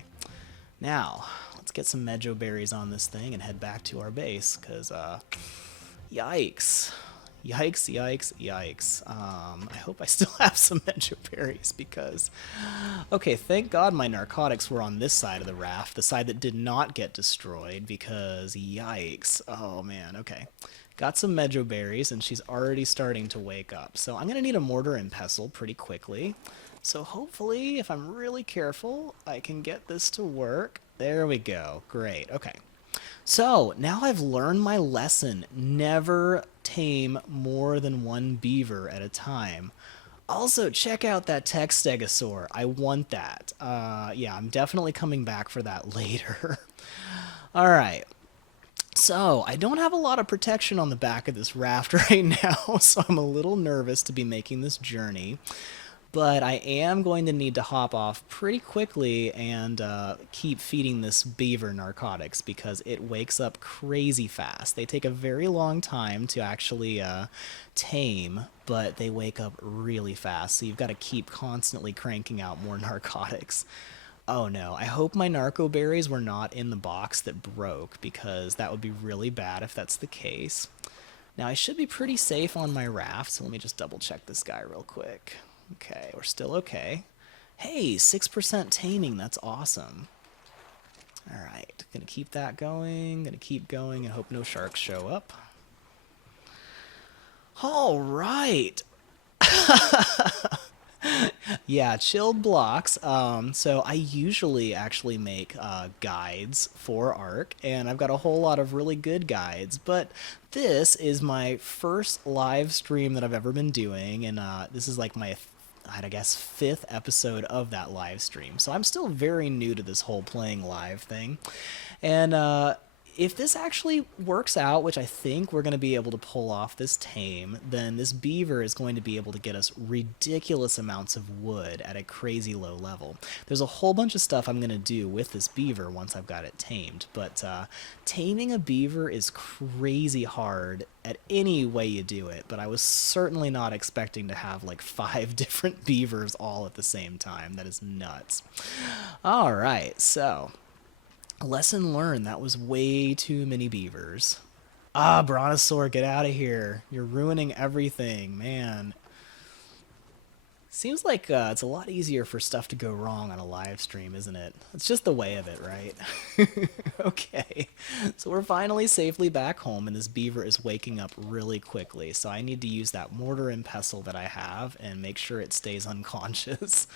now let's get some Mejo berries on this thing and head back to our base, because yikes. Yikes, yikes, yikes. I hope I still have some Mejo berries because... Okay, thank God my narcotics were on this side of the raft, the side that did not get destroyed, because yikes. Oh man, okay. Got some Mejo berries, and she's already starting to wake up. So I'm going to need a mortar and pestle pretty quickly. So hopefully, if I'm really careful, I can get this to work. There we go. Great. Okay. So now I've learned my lesson. Never tame more than one beaver at a time. Also, check out that tech stegosaur. I want that. Yeah, I'm definitely coming back for that later. All right. So, I don't have a lot of protection on the back of this raft right now, so I'm a little nervous to be making this journey. But I am going to need to hop off pretty quickly and keep feeding this beaver narcotics because it wakes up crazy fast. They take a very long time to actually tame, but they wake up really fast, so you've got to keep constantly cranking out more narcotics. Oh no, I hope my narco berries were not in the box that broke, because that would be really bad if that's the case. Now I should be pretty safe on my raft, so let me just double check this guy real quick. Okay, we're still okay. Hey, 6% taming, that's awesome. Alright, gonna keep that going, gonna keep going, and hope no sharks show up. Alright! Yeah, chilled blocks. So I usually actually make guides for Ark, and I've got a whole lot of really good guides. But this is my first live stream that I've ever been doing, and this is like my, I guess, fifth episode of that live stream. So I'm still very new to this whole playing live thing, and if this actually works out, which I think we're going to be able to pull off this tame, then this beaver is going to be able to get us ridiculous amounts of wood at a crazy low level. There's a whole bunch of stuff I'm going to do with this beaver once I've got it tamed, but taming a beaver is crazy hard at any way you do it, but I was certainly not expecting to have like 5 different beavers all at the same time. That is nuts. All right, so lesson learned, that was way too many beavers. Ah, Brontosaur, get out of here. You're ruining everything, man. Seems like it's a lot easier for stuff to go wrong on a live stream, isn't it? It's just the way of it, right? Okay, so we're finally safely back home, and this beaver is waking up really quickly, so I need to use that mortar and pestle that I have and make sure it stays unconscious.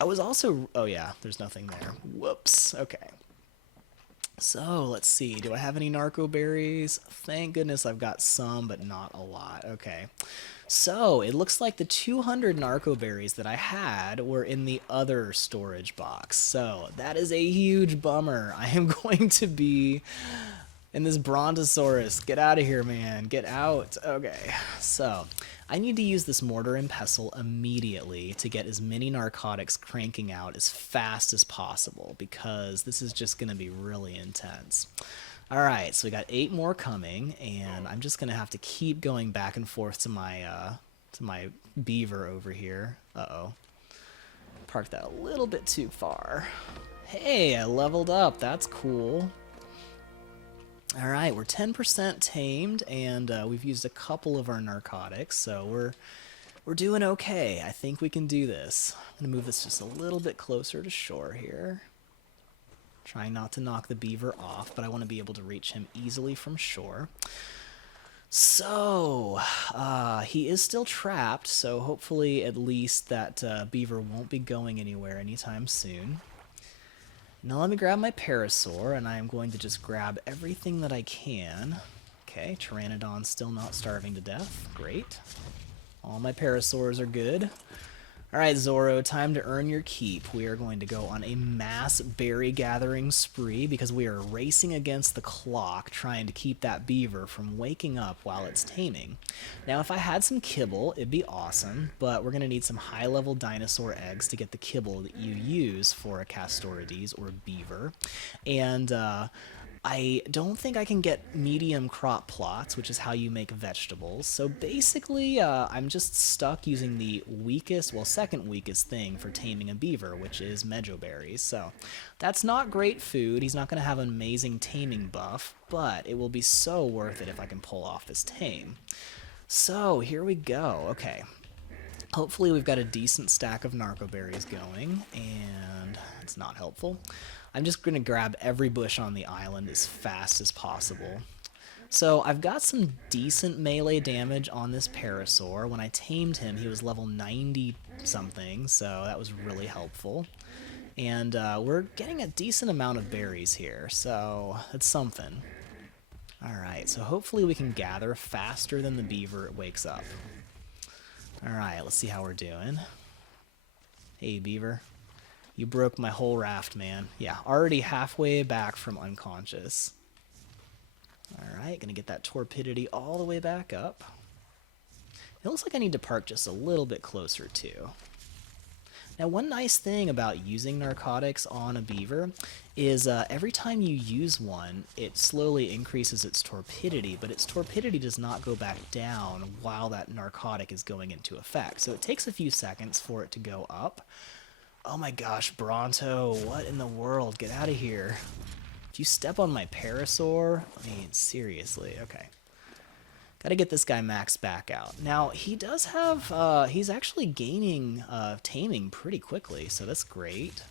I was also... oh yeah, there's nothing there. Whoops, okay. So, let's see. Do I have any narco berries? Thank goodness I've got some, but not a lot. Okay. So, it looks like the 200 narco berries that I had were in the other storage box. So, that is a huge bummer. I am going to be in this Brontosaurus. Get out of here, man. Get out. Okay. So, I need to use this mortar and pestle immediately to get as many narcotics cranking out as fast as possible, because this is just going to be really intense. Alright, so we got 8 more coming, and I'm just going to have to keep going back and forth to my beaver over here. Uh-oh. Parked that a little bit too far. Hey, I leveled up. That's cool. Alright, we're 10% tamed, and we've used a couple of our narcotics, so we're doing okay. I think we can do this. I'm going to move this just a little bit closer to shore here. Trying not to knock the beaver off, but I want to be able to reach him easily from shore. So, he is still trapped, so hopefully at least that beaver won't be going anywhere anytime soon. Now let me grab my parasaur, and I am going to just grab everything that I can. Okay, Pteranodon's still not starving to death. Great. All my parasaurs are good. Alright, Zoro, time to earn your keep. We are going to go on a mass berry gathering spree because we are racing against the clock trying to keep that beaver from waking up while it's taming. Now, if I had some kibble, it'd be awesome, but we're going to need some high-level dinosaur eggs to get the kibble that you use for a Castorides or beaver. And, I don't think I can get medium crop plots, which is how you make vegetables. So basically, I'm just stuck using the weakest, well, second weakest thing for taming a beaver, which is mejoberries. So that's not great food. He's not going to have an amazing taming buff, but it will be so worth it if I can pull off this tame. So here we go. Okay. Hopefully we've got a decent stack of narco berries going, and it's not helpful. I'm just going to grab every bush on the island as fast as possible. So I've got some decent melee damage on this parasaur. When I tamed him, he was level 90 something, so that was really helpful. And we're getting a decent amount of berries here, so it's something. Alright, so hopefully we can gather faster than the beaver wakes up. Alright, let's see how we're doing. Hey, beaver. You broke my whole raft, man. Yeah, already halfway back from unconscious. Alright, gonna get that torpidity all the way back up. It looks like I need to park just a little bit closer, too. Now, one nice thing about using narcotics on a beaver is every time you use one, it slowly increases its torpidity, but its torpidity does not go back down while that narcotic is going into effect. So it takes a few seconds for it to go up. Oh my gosh, Bronto, what in the world? Get out of here. Did you step on my parasaur? I mean, seriously, okay. Gotta get this guy maxed back out. Now, he does have, he's actually gaining taming pretty quickly, so that's great.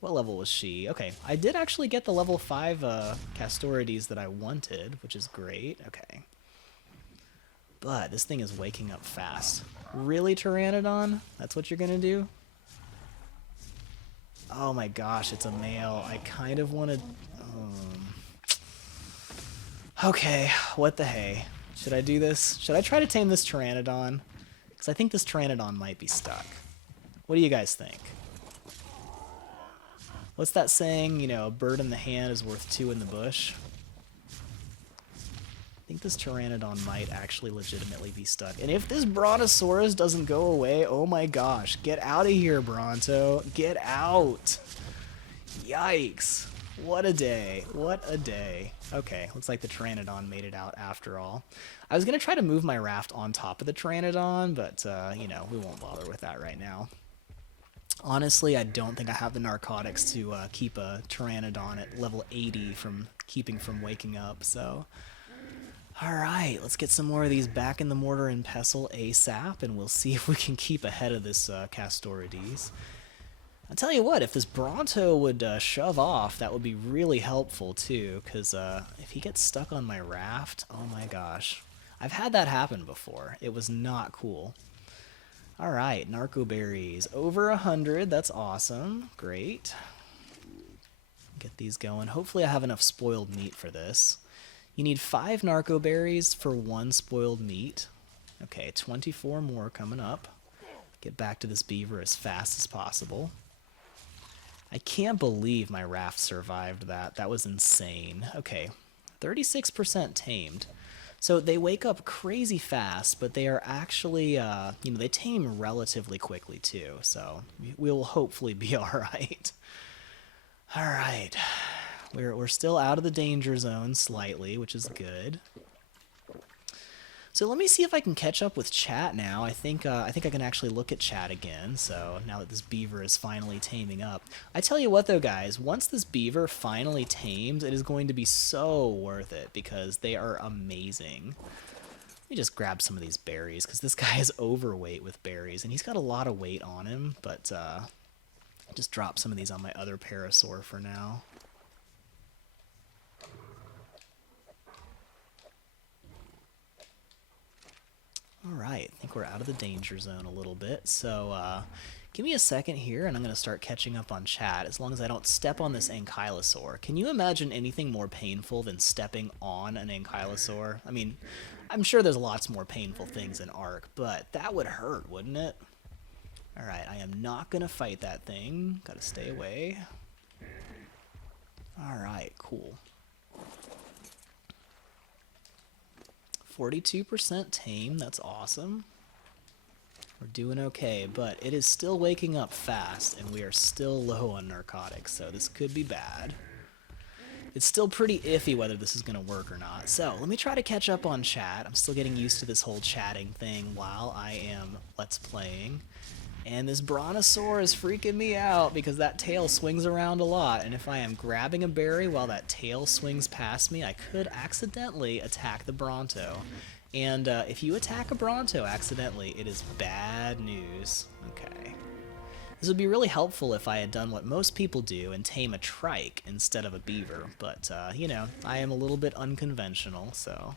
What level was she? Okay, I did actually get the level 5 Castorides that I wanted, which is great. Okay. But this thing is waking up fast. Really, Pteranodon? That's what you're gonna do? Oh my gosh, it's a male. I kind of want to... Okay, what the hey? Should I do this? Should I try to tame this Pteranodon? Because I think this Pteranodon might be stuck. What do you guys think? What's that saying? You know, a bird in the hand is worth two in the bush. I think this Pteranodon might actually legitimately be stuck. And if this Brontosaurus doesn't go away, oh my gosh, get out of here, Bronto. Get out. Yikes. What a day. What a day. Okay, looks like the Pteranodon made it out after all. I was going to try to move my raft on top of the Pteranodon, but, you know, we won't bother with that right now. Honestly, I don't think I have the narcotics to keep a Pteranodon at level 80 from keeping from waking up, so... Alright, let's get some more of these back in the mortar and pestle ASAP, and we'll see if we can keep ahead of this Castorides. I'll tell you what, if this Bronto would shove off, that would be really helpful too, because if he gets stuck on my raft, oh my gosh. I've had that happen before. It was not cool. Alright, narco berries. Over 100, that's awesome. Great. Get these going. Hopefully I have enough spoiled meat for this. You need 5 narco berries for 1 spoiled meat. Okay, 24 more coming up. Get back to this beaver as fast as possible. I can't believe my raft survived that. That was insane. Okay, 36% tamed. So they wake up crazy fast, but they are actually, you know, they tame relatively quickly too. So we'll hopefully be all right. All right. We're still out of the danger zone slightly, which is good. So let me see if I can catch up with chat now. I think I can actually look at chat again. So now that this beaver is finally taming up, I tell you what though, guys, once this beaver finally tames, it is going to be so worth it because they are amazing. Let me just grab some of these berries because this guy is overweight with berries and he's got a lot of weight on him. But just drop some of these on my other parasaur for now. Alright, I think we're out of the danger zone a little bit, so give me a second here and I'm going to start catching up on chat as long as I don't step on this ankylosaur. Can you imagine anything more painful than stepping on an ankylosaur? I mean, I'm sure there's lots more painful things in Ark, but that would hurt, wouldn't it? Alright, I am not going to fight that thing. Gotta stay away. Alright, cool. 42% tame, that's awesome. We're doing okay, but it is still waking up fast, and we are still low on narcotics, so this could be bad. It's still pretty iffy whether this is going to work or not. So, let me try to catch up on chat. I'm still getting used to this whole chatting thing while I am Let's Playing. And this Brontosaur is freaking me out because that tail swings around a lot, and if I am grabbing a berry while that tail swings past me, I could accidentally attack the Bronto. And if you attack a Bronto accidentally, it is bad news. Okay. This would be really helpful if I had done what most people do and tame a trike instead of a beaver, but, you know, I am a little bit unconventional, so...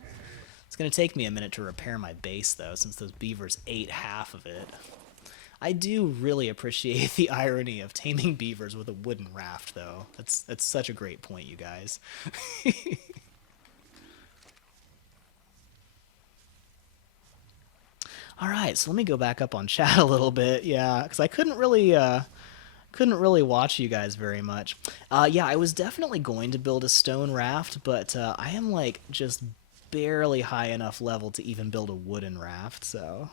It's going to take me a minute to repair my base, though, since those beavers ate half of it. I do really appreciate the irony of taming beavers with a wooden raft, though. That's such a great point, you guys. Alright, so let me go back up on chat a little bit, yeah, because I couldn't really watch you guys very much. Yeah, I was definitely going to build a stone raft, but I am, like, just barely high enough level to even build a wooden raft, so...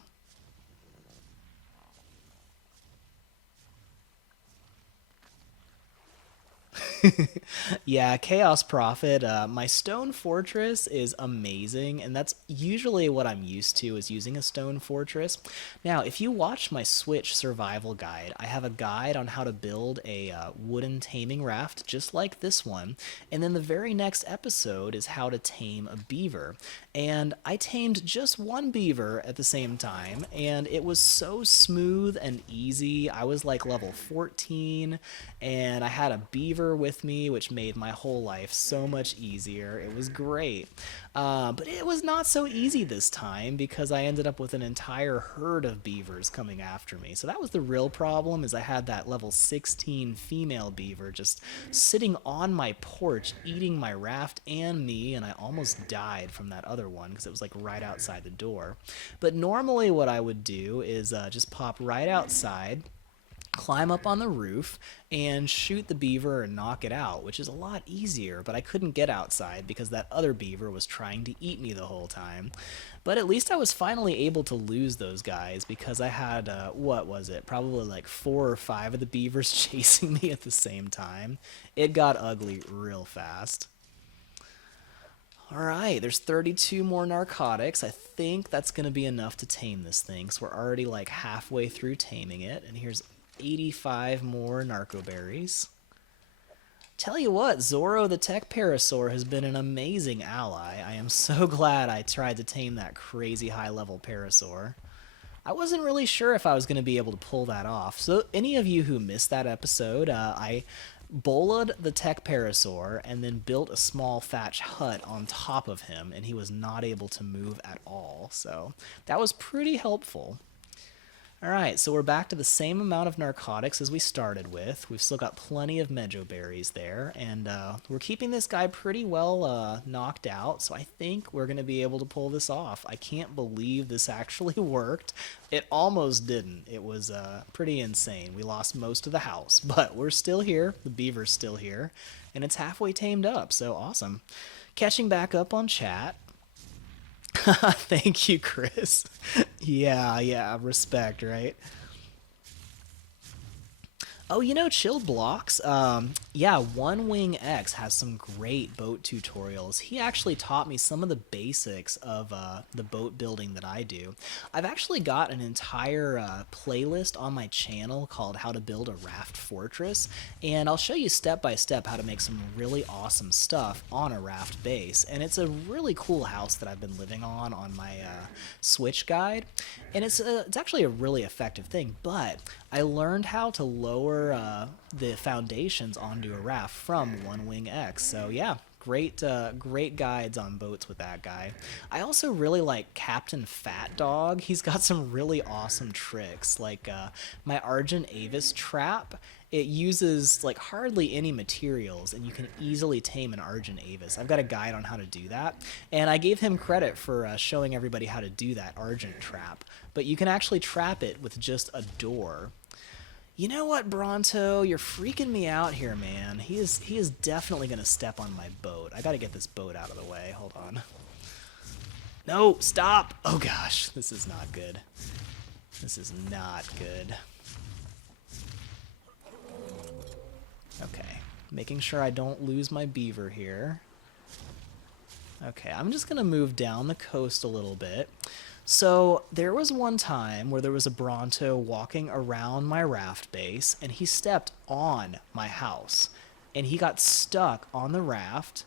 Yeah, Chaos Prophet, my stone fortress is amazing, and that's usually what I'm used to, is using a stone fortress. Now, if you watch my Switch survival guide, I have a guide on how to build a wooden taming raft, just like this one, and then the very next episode is how to tame a beaver. And I tamed just one beaver at the same time, and it was so smooth and easy. I was like level 14, and I had a beaver with with me, which made my whole life so much easier. It was great. But it was not so easy this time because I ended up with an entire herd of beavers coming after me. So that was the real problem, is I had that level 16 female beaver just sitting on my porch eating my raft and me, and I almost died from that other one because it was like right outside the door. But normally what I would do is just pop right outside, climb up on the roof, and shoot the beaver and knock it out, which is a lot easier, but I couldn't get outside because that other beaver was trying to eat me the whole time. But at least I was finally able to lose those guys because I had, what was it, probably like 4 or 5 of the beavers chasing me at the same time. It got ugly real fast. Alright, there's 32 more narcotics. I think that's going to be enough to tame this thing, so we're already like halfway through taming it, and here's 85 more narco berries. Tell you what, Zoro the Tech Parasaur has been an amazing ally. I am so glad I tried to tame that crazy high-level Parasaur. I wasn't really sure if I was going to be able to pull that off. So any of you who missed that episode, I bolaed the Tech Parasaur and then built a small thatch hut on top of him, and he was not able to move at all. So that was pretty helpful. Alright, so we're back to the same amount of narcotics as we started with. We've still got plenty of mejo berries there, and we're keeping this guy pretty well knocked out, so I think we're going to be able to pull this off. I can't believe this actually worked. It almost didn't. It was pretty insane. We lost most of the house, but we're still here. The beaver's still here, and it's halfway tamed up, so awesome. Catching back up on chat. Thank you, Chris. Yeah, respect, right? Oh, you know, Chilled Blocks, yeah, One Wing X has some great boat tutorials. He actually taught me some of the basics of the boat building that I do. I've actually got an entire playlist on my channel called How to Build a Raft Fortress, and I'll show you step by step how to make some really awesome stuff on a raft base. And it's a really cool house that I've been living on my Switch guide, and it's actually a really effective thing, but I learned how to lower the foundations onto a raft from One Wing X. So yeah, great guides on boats with that guy. I also really like Captain Fat Dog. He's got some really awesome tricks, like my Argent Avis trap. It uses like hardly any materials, and you can easily tame an Argent Avis. I've got a guide on how to do that, and I gave him credit for showing everybody how to do that Argent trap. But you can actually trap it with just a door. You know what, Bronto? You're freaking me out here, man. He is definitely going to step on my boat. I got to get this boat out of the way. Hold on. No, stop! Oh gosh, this is not good. This is not good. Okay, making sure I don't lose my beaver here. Okay, I'm just going to move down the coast a little bit. So there was one time where there was a Bronto walking around my raft base, and he stepped on my house, and he got stuck on the raft,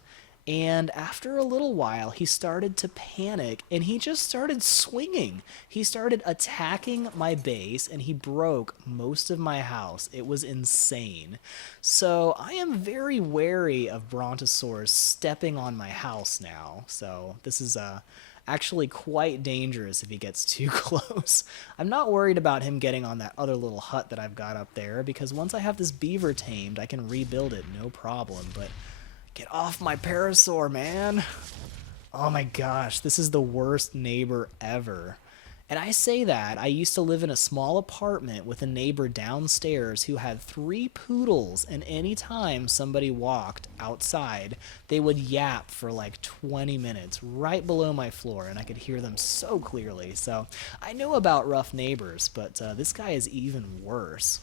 and after a little while he started to panic, and he just started swinging. He started attacking my base, and he broke most of my house. It was insane. So I am very wary of Brontosaurus stepping on my house now. So this is actually quite dangerous if he gets too close. I'm not worried about him getting on that other little hut that I've got up there, because once I have this beaver tamed, I can rebuild it, no problem. But get off my Parasaur, man! Oh my gosh, this is the worst neighbor ever. And I say that, I used to live in a small apartment with a neighbor downstairs who had 3 poodles, and any time somebody walked outside, they would yap for like 20 minutes right below my floor, and I could hear them so clearly. So I know about rough neighbors, but this guy is even worse.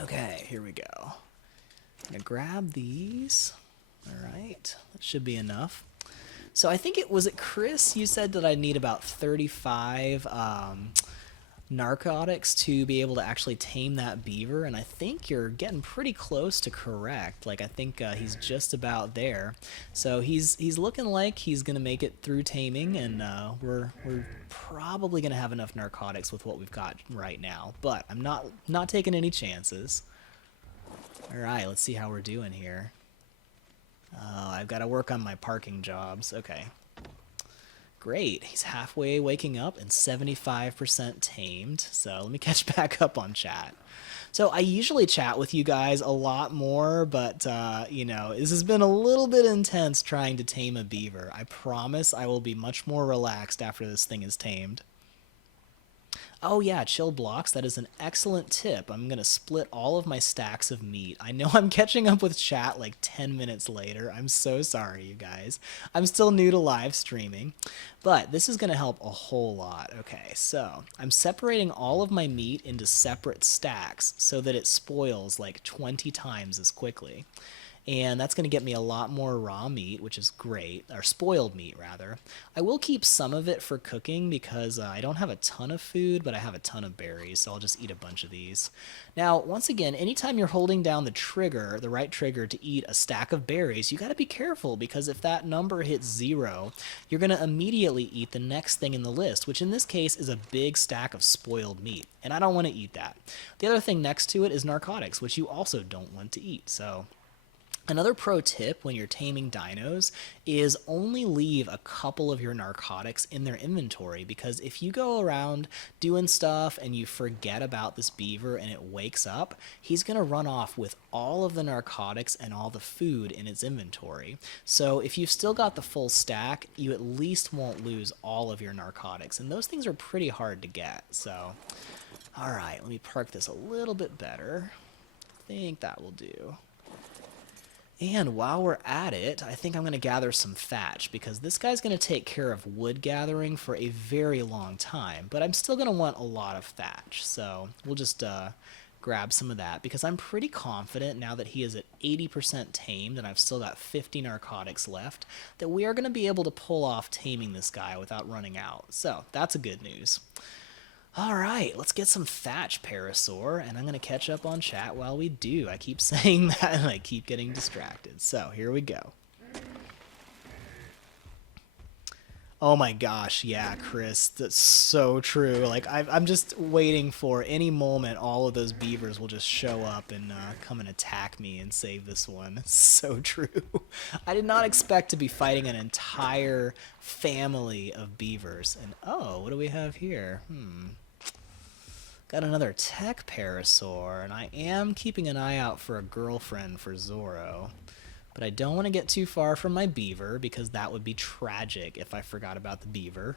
Okay, here we go. I'm gonna grab these. Alright, that should be enough. So I think was it Chris? You said that I need about 35 narcotics to be able to actually tame that beaver, and I think you're getting pretty close to correct. Like, I think he's just about there. So he's looking like he's gonna make it through taming, and we're probably gonna have enough narcotics with what we've got right now. But I'm not taking any chances. All right, let's see how we're doing here. Oh, I've got to work on my parking jobs. Okay. Great. He's halfway waking up and 75% tamed. So let me catch back up on chat. So I usually chat with you guys a lot more, but this has been a little bit intense trying to tame a beaver. I promise I will be much more relaxed after this thing is tamed. Oh yeah, chill blocks. That is an excellent tip. I'm going to split all of my stacks of meat. I know I'm catching up with chat like 10 minutes later. I'm so sorry, you guys. I'm still new to live streaming, but this is going to help a whole lot. Okay, so I'm separating all of my meat into separate stacks so that it spoils like 20 times as quickly, and that's going to get me a lot more raw meat, which is great, or spoiled meat rather. I will keep some of it for cooking because I don't have a ton of food, but I have a ton of berries, so I'll just eat a bunch of these. Now, once again, anytime you're holding down the trigger, the right trigger to eat a stack of berries, you got to be careful because if that number hits 0, you're going to immediately eat the next thing in the list, which in this case is a big stack of spoiled meat, and I don't want to eat that. The other thing next to it is narcotics, which you also don't want to eat, so another pro tip when you're taming dinos is only leave a couple of your narcotics in their inventory, because if you go around doing stuff and you forget about this beaver and it wakes up, he's going to run off with all of the narcotics and all the food in its inventory. So if you've still got the full stack, you at least won't lose all of your narcotics, and those things are pretty hard to get. So all right, let me park this a little bit better. I think that will do. And while we're at it, I think I'm going to gather some thatch, because this guy's going to take care of wood gathering for a very long time, but I'm still going to want a lot of thatch, so we'll just grab some of that, because I'm pretty confident now that he is at 80% tamed and I've still got 50 narcotics left, that we are going to be able to pull off taming this guy without running out, so that's a good news. All right, let's get some thatch, Parasaur, and I'm going to catch up on chat while we do. I keep saying that and I keep getting distracted. So here we go. Oh my gosh, yeah, Chris, that's so true. Like, I'm just waiting for any moment all of those beavers will just show up and come and attack me and save this one. It's so true. I did not expect to be fighting an entire family of beavers. And oh, what do we have here? Got another tech parasaur, and I am keeping an eye out for a girlfriend for Zoro. But I don't want to get too far from my beaver, because that would be tragic if I forgot about the beaver.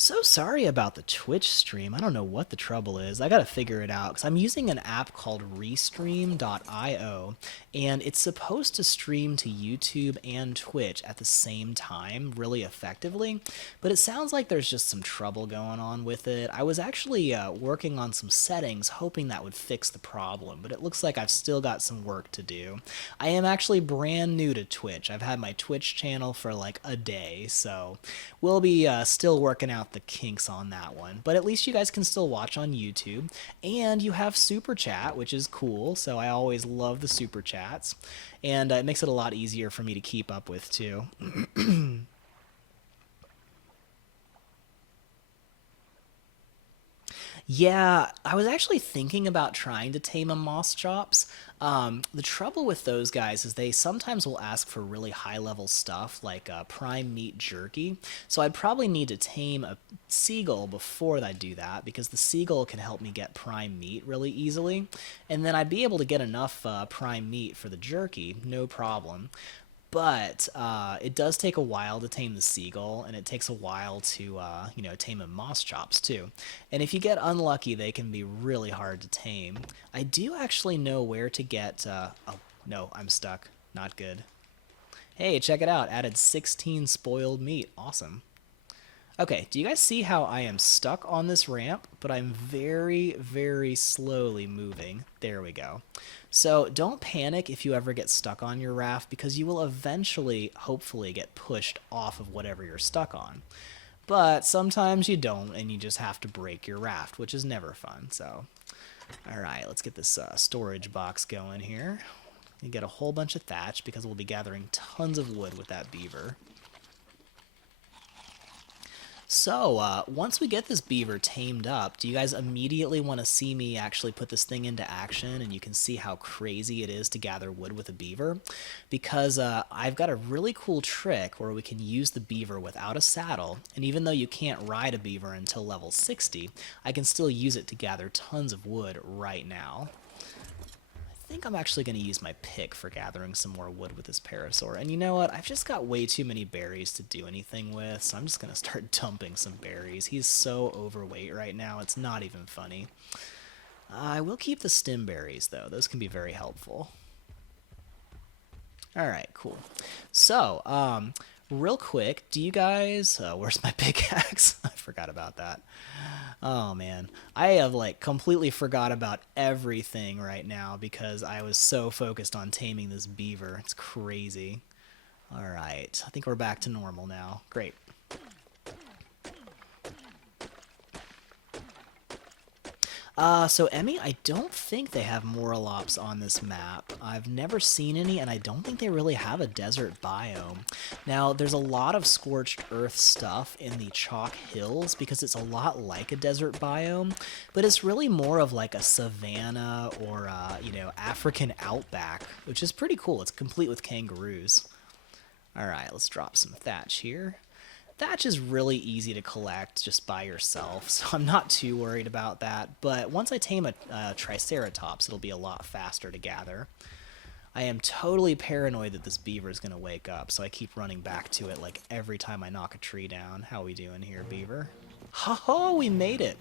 So sorry about the Twitch stream. I don't know what the trouble is. I gotta figure it out, because I'm using an app called Restream.io, and it's supposed to stream to YouTube and Twitch at the same time really effectively, but it sounds like there's just some trouble going on with it. I was actually working on some settings hoping that would fix the problem, but it looks like I've still got some work to do. I am actually brand new to Twitch. I've had my Twitch channel for like a day, so we'll be still working out the kinks on that one, but at least you guys can still watch on YouTube, and you have super chat, which is cool, so I always love the super chats, and it makes it a lot easier for me to keep up with too. Yeah, I was actually thinking about trying to tame a moss chops. The trouble with those guys is they sometimes will ask for really high level stuff like prime meat jerky. So I'd probably need to tame a seagull before I do that, because the seagull can help me get prime meat really easily. And then I'd be able to get enough prime meat for the jerky, no problem. But it does take a while to tame the seagull, and it takes a while to, tame a moss chops too. And if you get unlucky, they can be really hard to tame. I do actually know where to get. Oh no, I'm stuck. Not good. Hey, check it out. Added 16 spoiled meat. Awesome. Okay, do you guys see how I am stuck on this ramp, but I'm very, very slowly moving? There we go. So don't panic if you ever get stuck on your raft, because you will eventually, hopefully, get pushed off of whatever you're stuck on. But sometimes you don't, and you just have to break your raft, which is never fun. So, all right, let's get this storage box going here. You get a whole bunch of thatch, because we'll be gathering tons of wood with that beaver. So, once we get this beaver tamed up, do you guys immediately want to see me actually put this thing into action and you can see how crazy it is to gather wood with a beaver? Because I've got a really cool trick where we can use the beaver without a saddle, and even though you can't ride a beaver until level 60, I can still use it to gather tons of wood right now. I think I'm actually going to use my pick for gathering some more wood with this parasaur. And you know what? I've just got way too many berries to do anything with, so I'm just going to start dumping some berries. He's so overweight right now, it's not even funny. I will keep the stem berries, though. Those can be very helpful. Alright, cool. So, real quick, do you guys... where's my pickaxe? I forgot about that. Oh man, I have like completely forgot about everything right now because I was so focused on taming this beaver. It's crazy. All right, I think we're back to normal now. Great. So Emmy, I don't think they have Moralops on this map. I've never seen any, and I don't think they really have a desert biome. Now, there's a lot of scorched earth stuff in the chalk hills because it's a lot like a desert biome, but it's really more of like a savanna or, African outback, which is pretty cool. It's complete with kangaroos. All right, let's drop some thatch here. Thatch is really easy to collect just by yourself, so I'm not too worried about that. But once I tame a Triceratops, it'll be a lot faster to gather. I am totally paranoid that this beaver is going to wake up, so I keep running back to it like every time I knock a tree down. How we doing here, beaver? Ha-ha, we made it!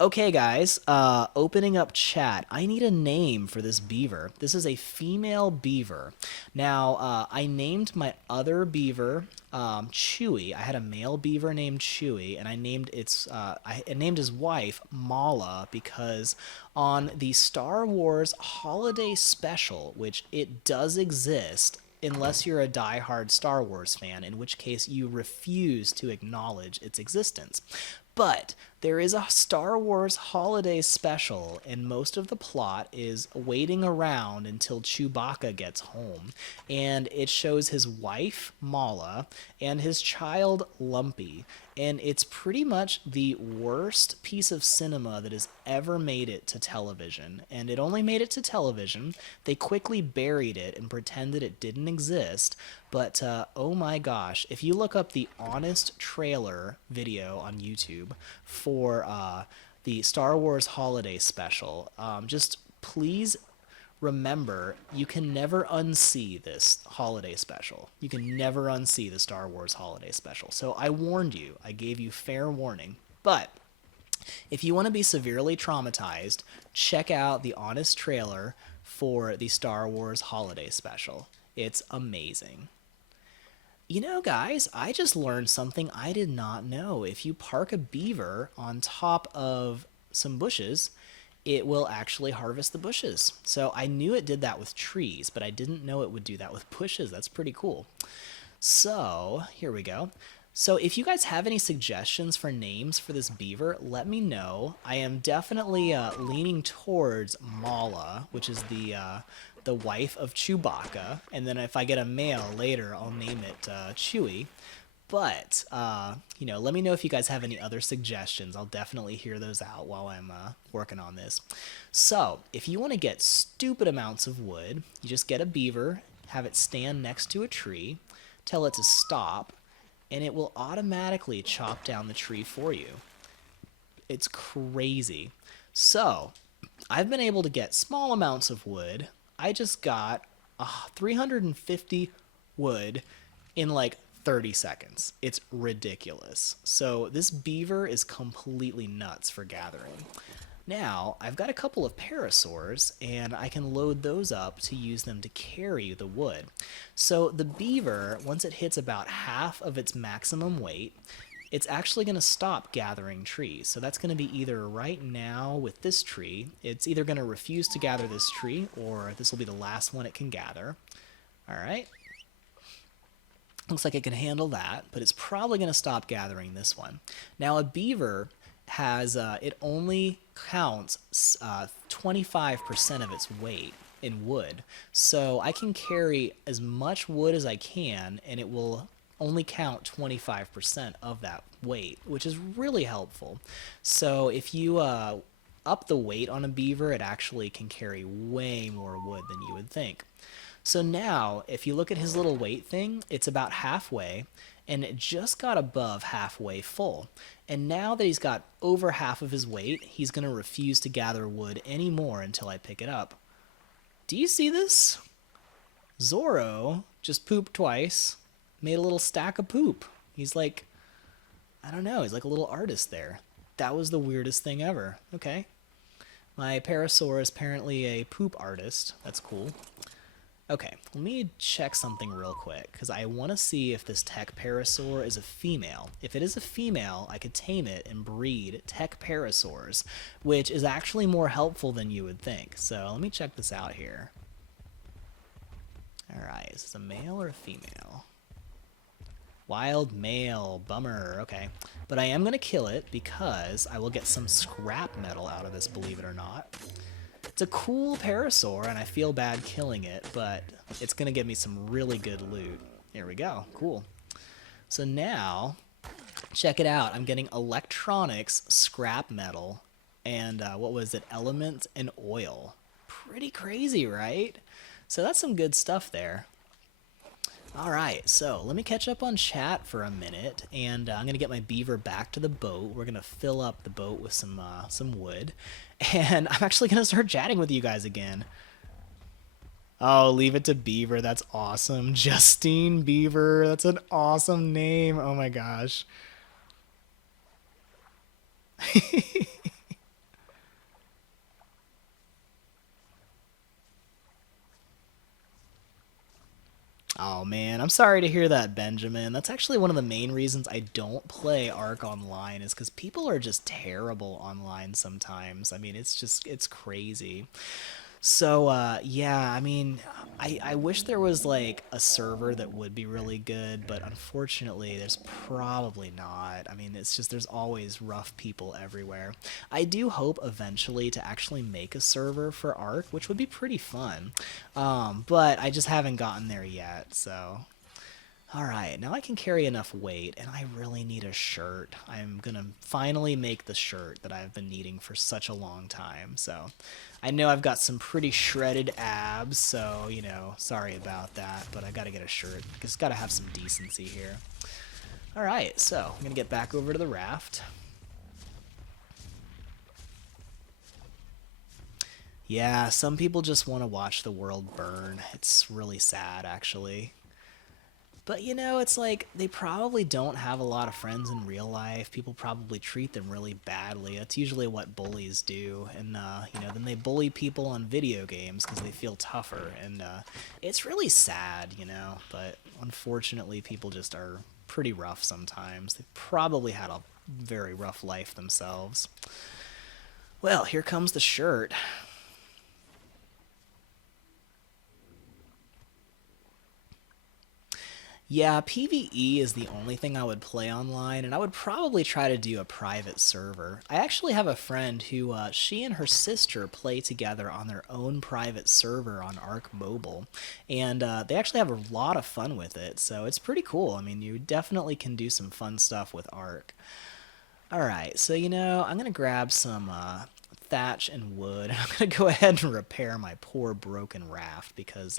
Okay, guys, opening up chat. I need a name for this beaver. This is a female beaver. Now, I named my other beaver Chewy. I had a male beaver named Chewy, and I named I named his wife Mala because on the Star Wars Holiday Special, which it does exist, unless you're a die-hard Star Wars fan, in which case you refuse to acknowledge its existence. But there is a Star Wars holiday special, and most of the plot is waiting around until Chewbacca gets home. And it shows his wife, Mala, and his child, Lumpy. And it's pretty much the worst piece of cinema that has ever made it to television. And it only made it to television. They quickly buried it and pretended it didn't exist. But, oh my gosh, if you look up the Honest Trailer video on YouTube for the Star Wars Holiday Special, just please remember, you can never unsee this holiday special. You can never unsee the Star Wars Holiday Special. So I warned you. I gave you fair warning. But if you want to be severely traumatized, check out the Honest Trailer for the Star Wars Holiday Special. It's amazing. You know, guys, I just learned something I did not know. If you park a beaver on top of some bushes, it will actually harvest the bushes. So I knew it did that with trees, but I didn't know it would do that with bushes. That's pretty cool. So here we go. So if you guys have any suggestions for names for this beaver, let me know. I am definitely leaning towards Mala, which is the wife of Chewbacca, and then if I get a male later, I'll name it Chewy. But, let me know if you guys have any other suggestions. I'll definitely hear those out while I'm working on this. So, if you want to get stupid amounts of wood, you just get a beaver, have it stand next to a tree, tell it to stop, and it will automatically chop down the tree for you. It's crazy. So, I've been able to get small amounts of wood. I just got 350 wood in like 30 seconds. It's ridiculous. So this beaver is completely nuts for gathering. Now, I've got a couple of parasaurs, and I can load those up to use them to carry the wood. So the beaver, once it hits about half of its maximum weight, it's actually going to stop gathering trees. So that's going to be either right now with this tree, it's either going to refuse to gather this tree, or this will be the last one it can gather. All right. Looks like it can handle that, but it's probably going to stop gathering this one. Now a beaver has, it only counts 25% of its weight in wood. So I can carry as much wood as I can, and it will only count 25% of that weight, which is really helpful. So if you up the weight on a beaver, it actually can carry way more wood than you would think. So now, if you look at his little weight thing, it's about halfway, and it just got above halfway full. And now that he's got over half of his weight, he's going to refuse to gather wood anymore until I pick it up. Do you see this? Zorro just pooped twice, made a little stack of poop. He's like, I don't know, he's like a little artist there. That was the weirdest thing ever. Okay. My parasaur is apparently a poop artist. That's cool. Okay, let me check something real quick, because I want to see if this tech parasaur is a female. If it is a female, I could tame it and breed tech parasaurs, which is actually more helpful than you would think. So let me check this out here. Alright, is this a male or a female? Wild male, bummer, okay. But I am going to kill it because I will get some scrap metal out of this, believe it or not. It's a cool parasaur, and I feel bad killing it, but it's going to give me some really good loot. Here we go. Cool. So now, check it out. I'm getting electronics, scrap metal, and what was it? Elements and oil. Pretty crazy, right? So that's some good stuff there. All right, so let me catch up on chat for a minute, and I'm gonna get my beaver back to the boat. We're gonna fill up the boat with some wood, and I'm actually gonna start chatting with you guys again. Oh, leave it to Beaver. That's awesome. Justine Beaver. That's an awesome name. Oh my gosh. Oh man, I'm sorry to hear that, Benjamin. That's actually one of the main reasons I don't play Ark Online is because people are just terrible online sometimes. I mean, it's crazy. So, yeah, I mean, I wish there was like a server that would be really good, but unfortunately, there's probably not. I mean, it's just there's always rough people everywhere. I do hope eventually to actually make a server for Ark, which would be pretty fun. But I just haven't gotten there yet, so. Alright, now I can carry enough weight, and I really need a shirt. I'm gonna finally make the shirt that I've been needing for such a long time, so. I know I've got some pretty shredded abs, so, you know, sorry about that, but I gotta get a shirt. Just gotta have some decency here. Alright, so, I'm gonna get back over to the raft. Yeah, some people just want to watch the world burn. It's really sad, actually. But you know, it's like they probably don't have a lot of friends in real life. People probably treat them really badly. That's usually what bullies do. And, you know, then they bully people on video games because they feel tougher. And it's really sad, you know. But unfortunately, people just are pretty rough sometimes. They've probably had a very rough life themselves. Well, here comes the shirt. Yeah, PvE is the only thing I would play online, and I would probably try to do a private server. I actually have a friend who, she and her sister play together on their own private server on Ark Mobile, and they actually have a lot of fun with it, so it's pretty cool. I mean, you definitely can do some fun stuff with Ark. Alright, so you know, I'm gonna grab some thatch and wood. I'm gonna go ahead and repair my poor broken raft because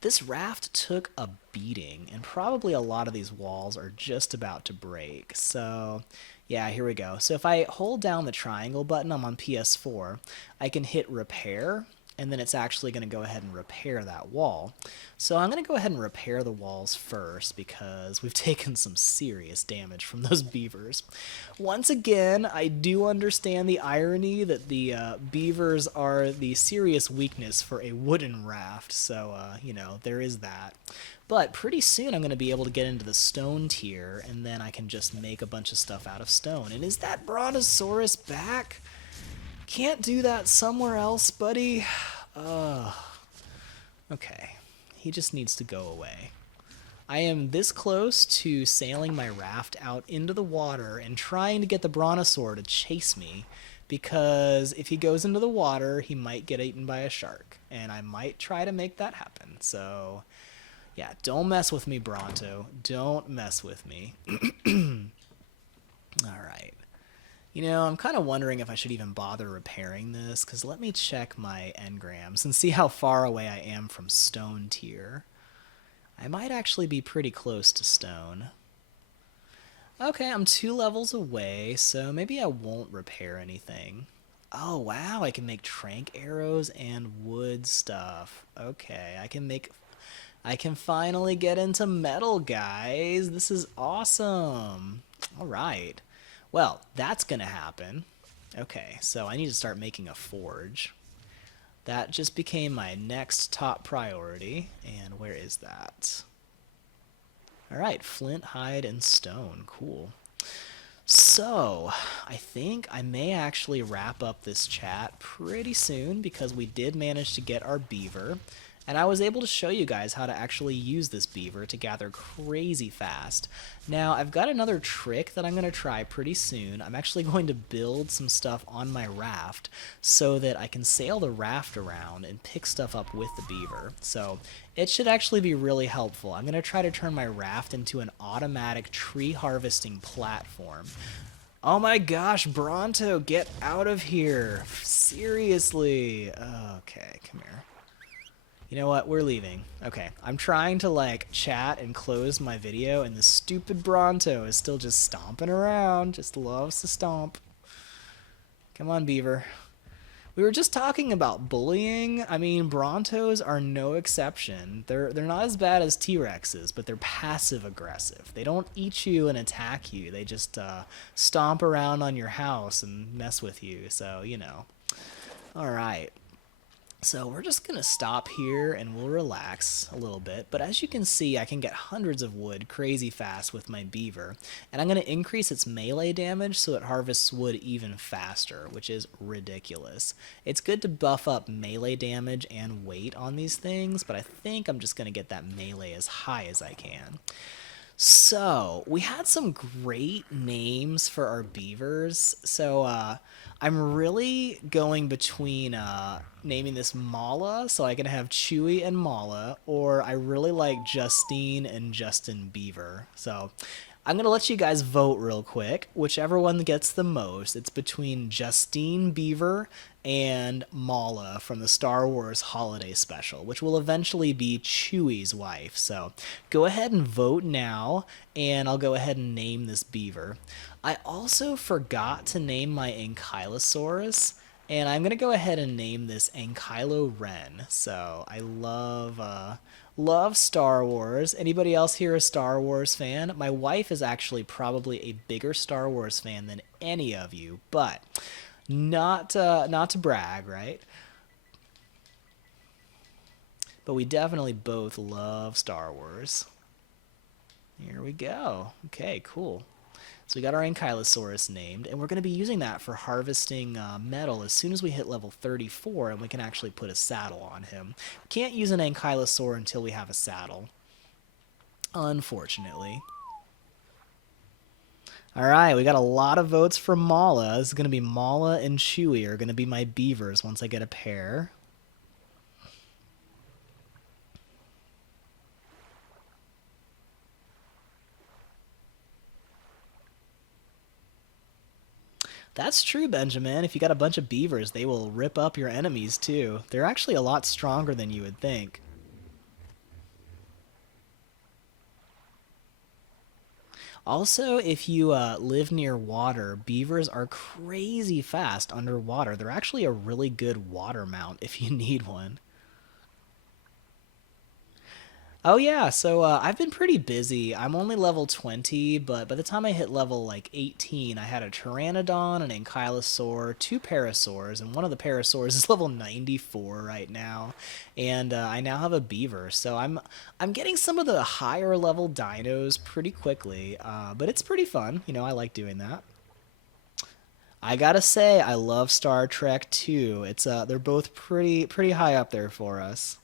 this raft took a beating, and probably a lot of these walls are just about to break. So yeah, here we go. So if I hold down the triangle button, I'm on PS4, I can hit repair, and then it's actually going to go ahead and repair that wall. So I'm going to go ahead and repair the walls first because we've taken some serious damage from those beavers. Once again, I do understand the irony that the beavers are the serious weakness for a wooden raft, so, you know, there is that. But pretty soon I'm going to be able to get into the stone tier, and then I can just make a bunch of stuff out of stone. And is that Brontosaurus back? Can't do that somewhere else, buddy. Okay. He just needs to go away. I am this close to sailing my raft out into the water and trying to get the brontosaur to chase me, because if he goes into the water, he might get eaten by a shark, and I might try to make that happen. So, Yeah, don't mess with me, Bronto. Don't mess with me. All right. You know, I'm kind of wondering if I should even bother repairing this, because let me check my engrams and see how far away I am from stone tier. I might actually be pretty close to stone. Okay, I'm 2 levels away, so maybe I won't repair anything. Oh, wow, I can make trank arrows and wood stuff. Okay, I can finally get into metal, guys. This is awesome. All right. Well, that's going to happen. Okay, so I need to start making a forge. That just became my next top priority. And where is that? All right, flint, hide, and stone. Cool. So, I think I may actually wrap up this chat pretty soon because we did manage to get our beaver. And I was able to show you guys how to actually use this beaver to gather crazy fast. Now, I've got another trick that I'm going to try pretty soon. I'm actually going to build some stuff on my raft so that I can sail the raft around and pick stuff up with the beaver. So, it should actually be really helpful. I'm going to try to turn my raft into an automatic tree harvesting platform. Oh my gosh, Bronto, get out of here. Seriously. Okay, come here. You know what? We're leaving. Okay, I'm trying to like chat and close my video, and this stupid Bronto is still just stomping around. Just loves to stomp. Come on, Beaver. We were just talking about bullying. I mean, Brontos are no exception. They're not as bad as T-Rexes, but they're passive aggressive. They don't eat you and attack you. They just stomp around on your house and mess with you. So, you know. All right. So we're just going to stop here and we'll relax a little bit. But as you can see, I can get hundreds of wood crazy fast with my beaver. And I'm going to increase its melee damage so it harvests wood even faster, which is ridiculous. It's good to buff up melee damage and weight on these things, but I think I'm just going to get that melee as high as I can. So, we had some great names for our beavers. So, I'm really going between naming this Mala, so I can have Chewy and Mala, or I really like Justine and Justin Beaver. So, I'm going to let you guys vote real quick. Whichever one gets the most, it's between Justine Beaver and Mala from the Star Wars Holiday Special, which will eventually be Chewie's wife. So go ahead and vote now, and I'll go ahead and name this beaver. I also forgot to name my Ankylosaurus, and I'm going to go ahead and name this Ankylo Ren. So I love Star Wars. Anybody else here a Star Wars fan? My wife is actually probably a bigger Star Wars fan than any of you, but not to brag, right? But we definitely both love Star Wars. Here we go. Okay, cool. So we got our Ankylosaurus named, and we're going to be using that for harvesting metal as soon as we hit level 34, and we can actually put a saddle on him. We can't use an Ankylosaur until we have a saddle, unfortunately. All right, we got a lot of votes for Mala. This is going to be Mala and Chewy are going to be my beavers once I get a pair. That's true, Benjamin. If you got a bunch of beavers, they will rip up your enemies too. They're actually a lot stronger than you would think. Also, if you live near water, beavers are crazy fast underwater. They're actually a really good water mount if you need one. Oh yeah, so I've been pretty busy. I'm only level 20, but by the time I hit level like 18, I had a Pteranodon, an Ankylosaur, 2 Parasaurs, and one of the Parasaurs is level 94 right now. And I now have a beaver, so I'm getting some of the higher level dinos pretty quickly, but it's pretty fun. You know, I like doing that. I gotta say, I love Star Trek too. It's they're both pretty high up there for us.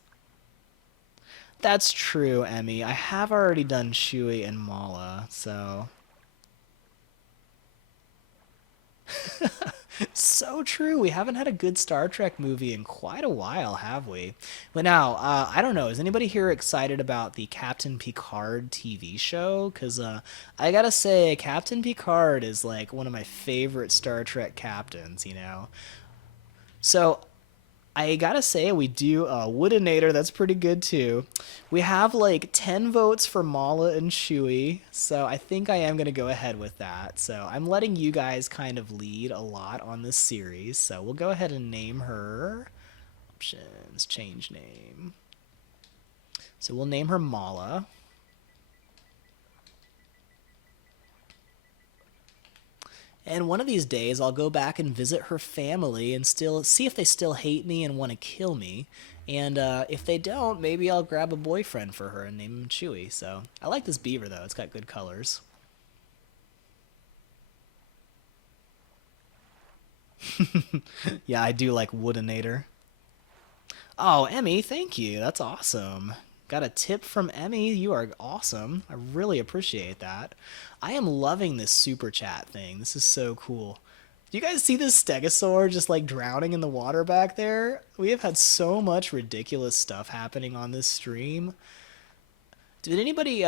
That's true, Emmy. I have already done Shui and Mala, so so true. We haven't had a good Star Trek movie in quite a while, have we? But now, I don't know. Is anybody here excited about the Captain Picard TV show? Because I gotta say, Captain Picard is like one of my favorite Star Trek captains, you know? So I gotta say, we do Woodinator. That's pretty good too. We have like 10 votes for Mala and Shui, so I think I am gonna go ahead with that. So I'm letting you guys kind of lead a lot on this series. So we'll go ahead and name her. Options, change name. So we'll name her Mala. And one of these days, I'll go back and visit her family and still see if they still hate me and want to kill me. And if they don't, maybe I'll grab a boyfriend for her and name him Chewy. So I like this beaver though; it's got good colors. Yeah, I do like Woodinator. Oh, Emmy, thank you. That's awesome. Got a tip from Emmy. You are awesome. I really appreciate that. I am loving this super chat thing. This is so cool. Do you guys see this stegosaur just like drowning in the water back there? We have had so much ridiculous stuff happening on this stream. Did anybody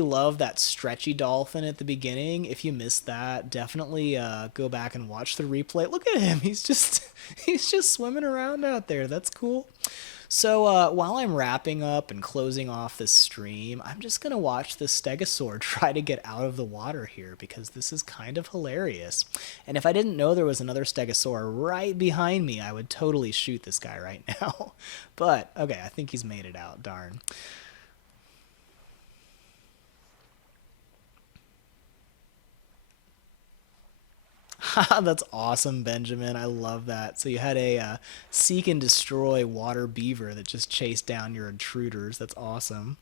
love that stretchy dolphin at the beginning? If you missed that, definitely go back and watch the replay. Look at him. He's just he's just swimming around out there. That's cool. So while I'm wrapping up and closing off this stream, I'm just gonna watch the stegosaur try to get out of the water here because this is kind of hilarious. And if I didn't know there was another stegosaur right behind me, I would totally shoot this guy right now. But okay, I think he's made it out. Darn. That's awesome, Benjamin. I love that. So you had a seek and destroy water beaver that just chased down your intruders. That's awesome.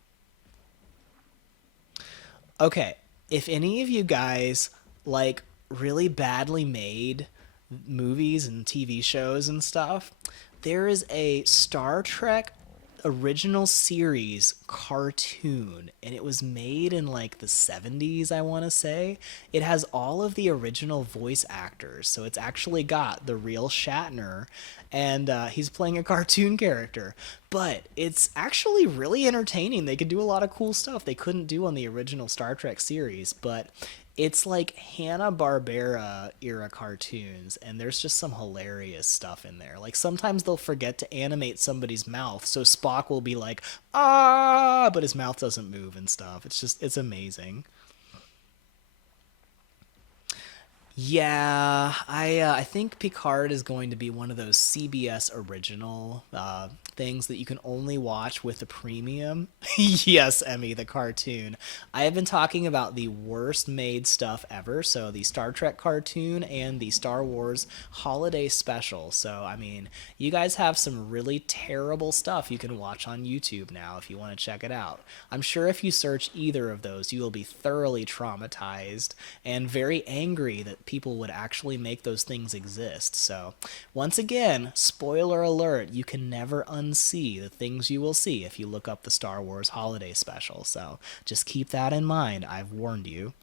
Okay, if any of you guys like really badly made movies and TV shows and stuff, there is a Star Trek original series cartoon and it was made in like the 70s, I want to say. It has all of the original voice actors, so it's actually got the real Shatner, and he's playing a cartoon character, but it's actually really entertaining. They could do a lot of cool stuff they couldn't do on the original Star Trek series, but it's like Hanna-Barbera era cartoons, and there's just some hilarious stuff in there. Like sometimes they'll forget to animate somebody's mouth, so Spock will be like, ah, but his mouth doesn't move and stuff. It's amazing. Yeah, I think Picard is going to be one of those CBS original things that you can only watch with the premium. Yes, Emmy, the cartoon. I have been talking about the worst made stuff ever. So the Star Trek cartoon and the Star Wars holiday special. So I mean, you guys have some really terrible stuff you can watch on YouTube now if you want to check it out. I'm sure if you search either of those, you will be thoroughly traumatized and very angry that people would actually make those things exist. So, once again, spoiler alert, you can never unsee the things you will see if you look up the Star Wars holiday special. So, just keep that in mind. I've warned you.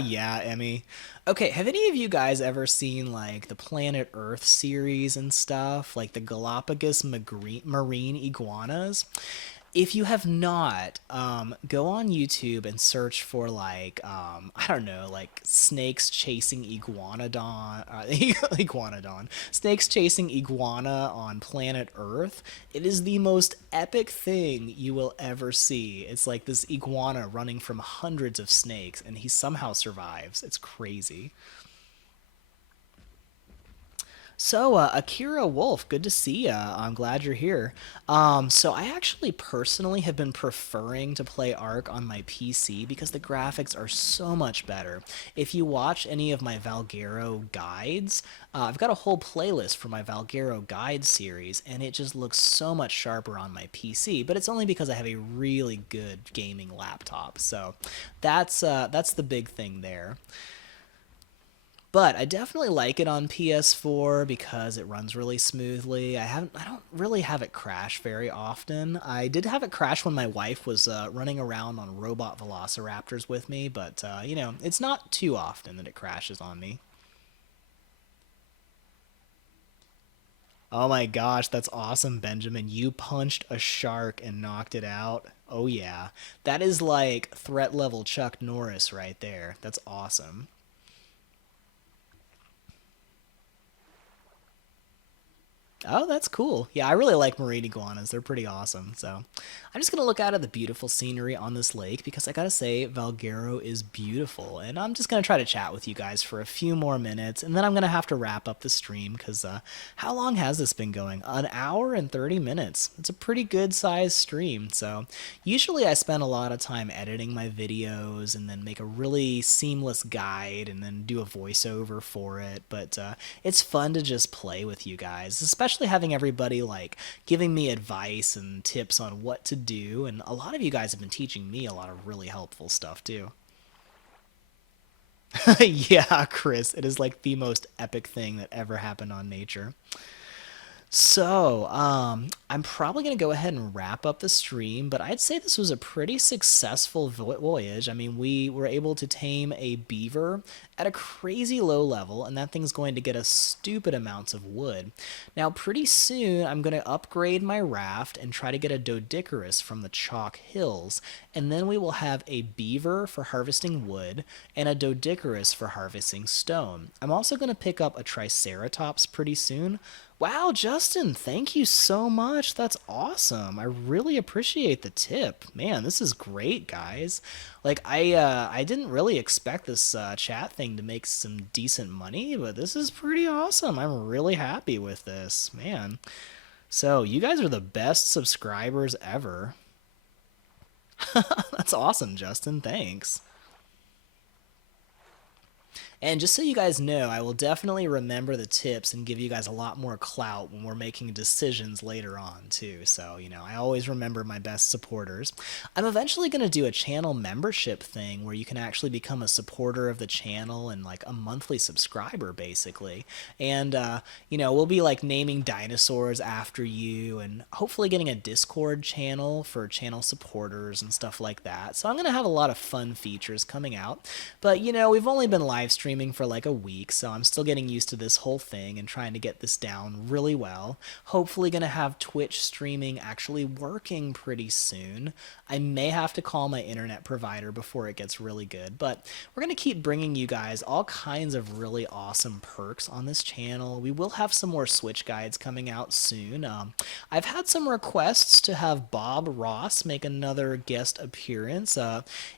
Yeah, Emmy. Okay, have any of you guys ever seen like the Planet Earth series and stuff, like the Galapagos marine iguanas? If you have not, go on YouTube and search for like I don't know, like snakes chasing iguanodon, snakes chasing iguana on planet Earth. It is the most epic thing you will ever see. It's like this iguana running from hundreds of snakes, and he somehow survives. It's crazy. So, Akira Wolf, good to see ya. I'm glad you're here. So I actually personally have been preferring to play Ark on my PC because the graphics are so much better. If you watch any of my Valguero guides, I've got a whole playlist for my Valguero guide series, and it just looks so much sharper on my PC. But it's only because I have a really good gaming laptop. So that's the big thing there. But I definitely like it on PS4 because it runs really smoothly. I don't really have it crash very often. I did have it crash when my wife was running around on robot velociraptors with me, but it's not too often that it crashes on me. Oh my gosh, that's awesome, Benjamin. You punched a shark and knocked it out. Oh yeah. That is like threat level Chuck Norris right there. That's awesome. Oh, that's cool. Yeah, I really like marine iguanas. They're pretty awesome. So I'm just going to look out at the beautiful scenery on this lake because I got to say, Valguero is beautiful. And I'm just going to try to chat with you guys for a few more minutes. And then I'm going to have to wrap up the stream because how long has this been going? An hour and 30 minutes. It's a pretty good sized stream. So usually I spend a lot of time editing my videos and then make a really seamless guide and then do a voiceover for it. But it's fun to just play with you guys, especially having everybody like giving me advice and tips on what to do. And a lot of you guys have been teaching me a lot of really helpful stuff too. Yeah, Chris, it is like the most epic thing that ever happened on nature. So, I'm probably going to go ahead and wrap up the stream, but I'd say this was a pretty successful voyage. I mean, we were able to tame a beaver at a crazy low level, and that thing's going to get us stupid amounts of wood. Now, pretty soon, I'm going to upgrade my raft and try to get a Dodicarus from the Chalk Hills, and then we will have a beaver for harvesting wood and a Dodicarus for harvesting stone. I'm also going to pick up a Triceratops pretty soon. Wow, Justin, thank you so much. That's awesome. I really appreciate the tip. Man, this is great, guys. Like I didn't really expect this chat thing to make some decent money, but this is pretty awesome. I'm really happy with this, man. So, you guys are the best subscribers ever. That's awesome, Justin. Thanks. And just so you guys know, I will definitely remember the tips and give you guys a lot more clout when we're making decisions later on, too. So, I always remember my best supporters. I'm eventually going to do a channel membership thing where you can actually become a supporter of the channel and like a monthly subscriber, basically. And, we'll be like naming dinosaurs after you and hopefully getting a Discord channel for channel supporters and stuff like that. So, I'm going to have a lot of fun features coming out. But, we've only been live streaming for like a week, so I'm still getting used to this whole thing and trying to get this down really well. Hopefully, going to have Twitch streaming actually working pretty soon. I may have to call my internet provider before it gets really good, but we're going to keep bringing you guys all kinds of really awesome perks on this channel. We will have some more Switch guides coming out soon. I've had some requests to have Bob Ross make another guest appearance.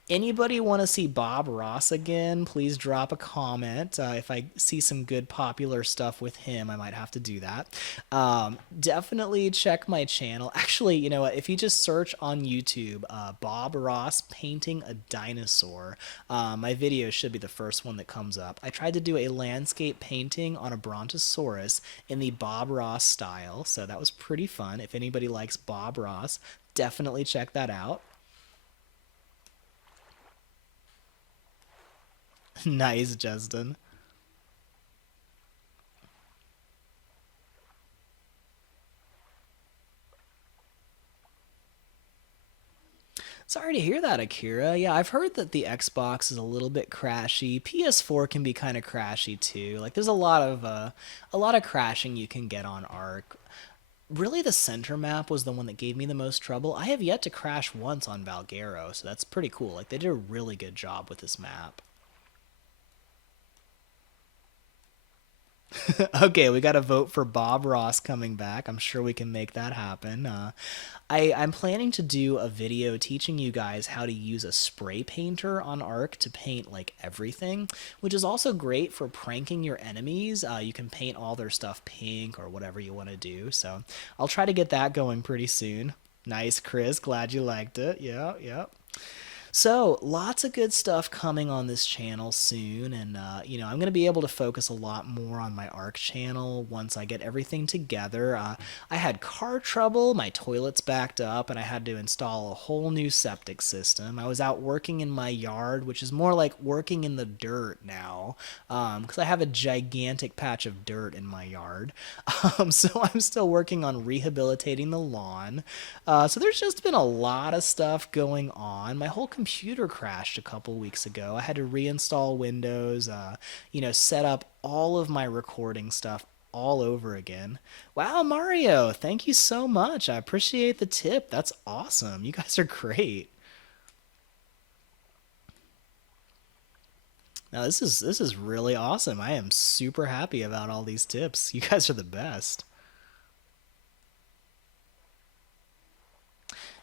Anybody want to see Bob Ross again? Please drop a comment. If I see some good popular stuff with him, I might have to do that. Definitely check my channel. Actually, you know what? If you just search on YouTube, Bob Ross painting a dinosaur, my video should be the first one that comes up. I tried to do a landscape painting on a brontosaurus in the Bob Ross style, so that was pretty fun. If anybody likes Bob Ross, definitely check that out. Nice, Justin. Sorry to hear that, Akira. Yeah, I've heard that the Xbox is a little bit crashy. PS4 can be kind of crashy too. Like there's a lot of crashing you can get on Arc. Really, the center map was the one that gave me the most trouble. I have yet to crash once on Valguero, so that's pretty cool. Like they did a really good job with this map. Okay, we got to vote for Bob Ross coming back. I'm sure we can make that happen. I'm planning to do a video teaching you guys how to use a spray painter on Arc to paint like everything, which is also great for pranking your enemies. You can paint all their stuff pink or whatever you want to do. So I'll try to get that going pretty soon. Nice, Chris. Glad you liked it. Yeah, yeah. So, lots of good stuff coming on this channel soon, and I'm going to be able to focus a lot more on my ARC channel once I get everything together. I had car trouble, my toilet's backed up, and I had to install a whole new septic system. I was out working in my yard, which is more like working in the dirt now, because I have a gigantic patch of dirt in my yard. So, I'm still working on rehabilitating the lawn. So there's just been a lot of stuff going on. My whole computer crashed a couple weeks ago. I had to reinstall Windows, set up all of my recording stuff all over again. Wow, Mario, thank you so much. I appreciate the tip. That's awesome. You guys are great. Now this is really awesome. I am super happy about all these tips. You guys are the best.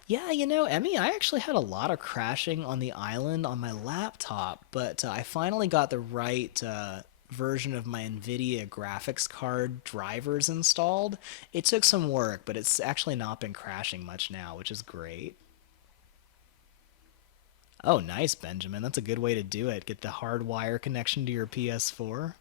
Yeah, Emmy, I actually had a lot of crashing on the island on my laptop, but I finally got the right version of my NVIDIA graphics card drivers installed. It took some work, but it's actually not been crashing much now, which is great. Oh, nice, Benjamin. That's a good way to do it. Get the hardwire connection to your PS4.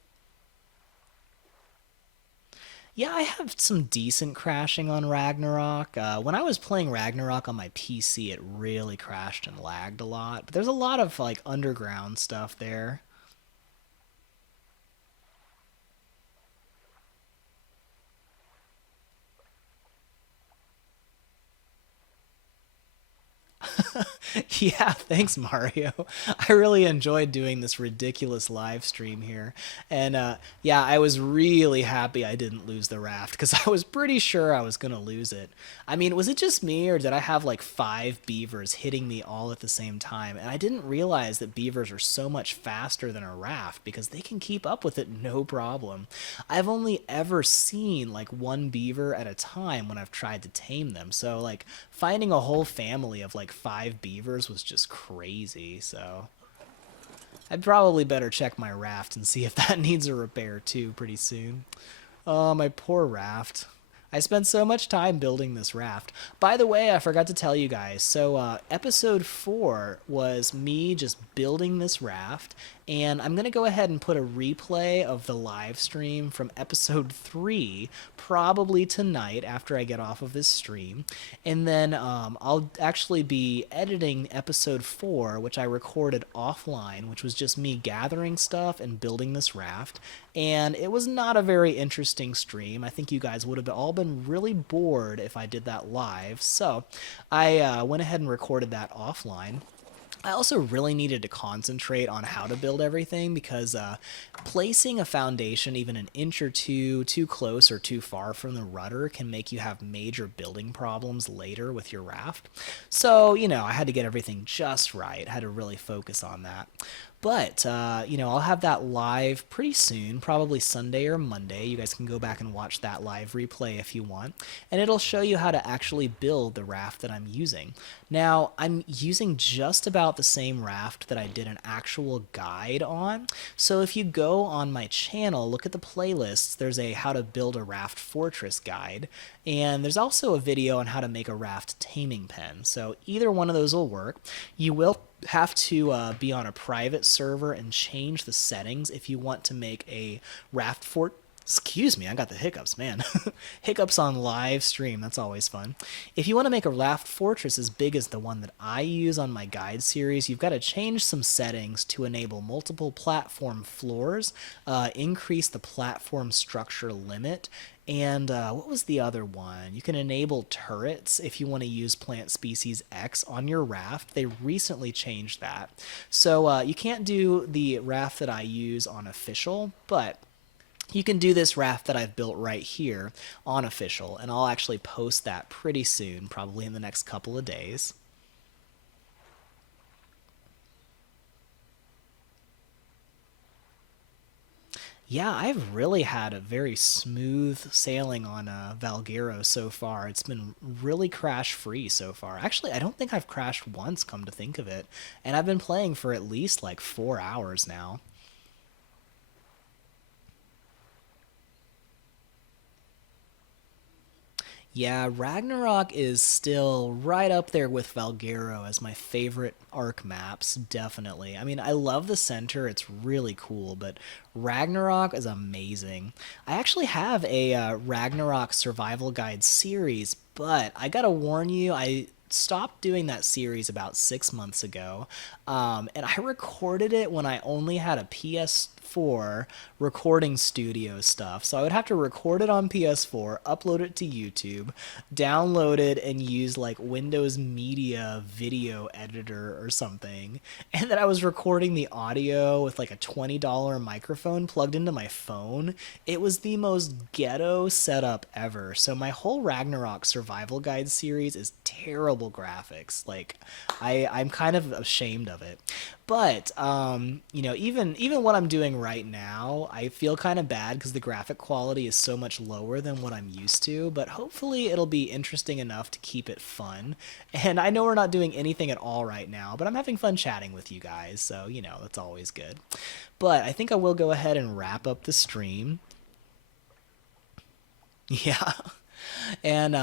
Yeah, I have some decent crashing on Ragnarok. When I was playing Ragnarok on my PC, it really crashed and lagged a lot. But there's a lot of like underground stuff there. Yeah, thanks, Mario. I really enjoyed doing this ridiculous live stream here. And yeah, I was really happy I didn't lose the raft because I was pretty sure I was going to lose it. I mean, was it just me or did I have like five beavers hitting me all at the same time? And I didn't realize that beavers are so much faster than a raft because they can keep up with it no problem. I've only ever seen like one beaver at a time when I've tried to tame them. So, like, finding a whole family of like five beavers was just crazy. So I'd probably better check my raft and see if that needs a repair too pretty soon. Oh, my poor raft. I spent so much time building this raft. By the way, I forgot to tell you guys. So, episode 4 was me just building this raft, and I'm going to go ahead and put a replay of the live stream from episode 3 probably tonight after I get off of this stream. And then I'll actually be editing episode 4, which I recorded offline, which was just me gathering stuff and building this raft. And it was not a very interesting stream. I think you guys would have all been really bored if I did that live. So I went ahead and recorded that offline. I also really needed to concentrate on how to build everything because placing a foundation even an inch or two too close or too far from the rudder can make you have major building problems later with your raft. So, I had to get everything just right. I had to really focus on that. But, I'll have that live pretty soon, probably Sunday or Monday. You guys can go back and watch that live replay if you want. And it'll show you how to actually build the raft that I'm using. Now, I'm using just about the same raft that I did an actual guide on. So if you go on my channel, look at the playlists, there's a how to build a raft fortress guide. And there's also a video on how to make a raft taming pen. So either one of those will work. You will have to be on a private server and change the settings if you want to make a raft fort. Excuse me, I got the hiccups, man. Hiccups on live stream, that's always fun. If you want to make a raft fortress as big as the one that I use on my guide series, you've got to change some settings to enable multiple platform floors, increase the platform structure limit, and what was the other one? You can enable turrets if you want to use plant species X on your raft. They recently changed that. So you can't do the raft that I use on official, but you can do this raft that I've built right here on official, and I'll actually post that pretty soon, probably in the next couple of days. Yeah, I've really had a very smooth sailing on Valguero so far. It's been really crash free so far. Actually, I don't think I've crashed once, come to think of it. And I've been playing for at least like 4 hours now. Yeah, Ragnarok is still right up there with Valguero as my favorite arc maps, definitely. I mean, I love the center, it's really cool, but Ragnarok is amazing. I actually have a Ragnarok survival guide series, but I gotta warn you, I stopped doing that series about 6 months ago, and I recorded it when I only had a PS4 recording studio stuff. So I would have to record it on PS4, upload it to YouTube, download it, and use like Windows Media Video Editor or something. And then I was recording the audio with like a $20 microphone plugged into my phone. It was the most ghetto setup ever. So my whole Ragnarok survival guide series is terrible graphics. Like I'm kind of ashamed of it. But even what I'm doing right now, I feel kind of bad because the graphic quality is so much lower than what I'm used to. But hopefully, it'll be interesting enough to keep it fun. And I know we're not doing anything at all right now, but I'm having fun chatting with you guys, so that's always good. But I think I will go ahead and wrap up the stream. Yeah. And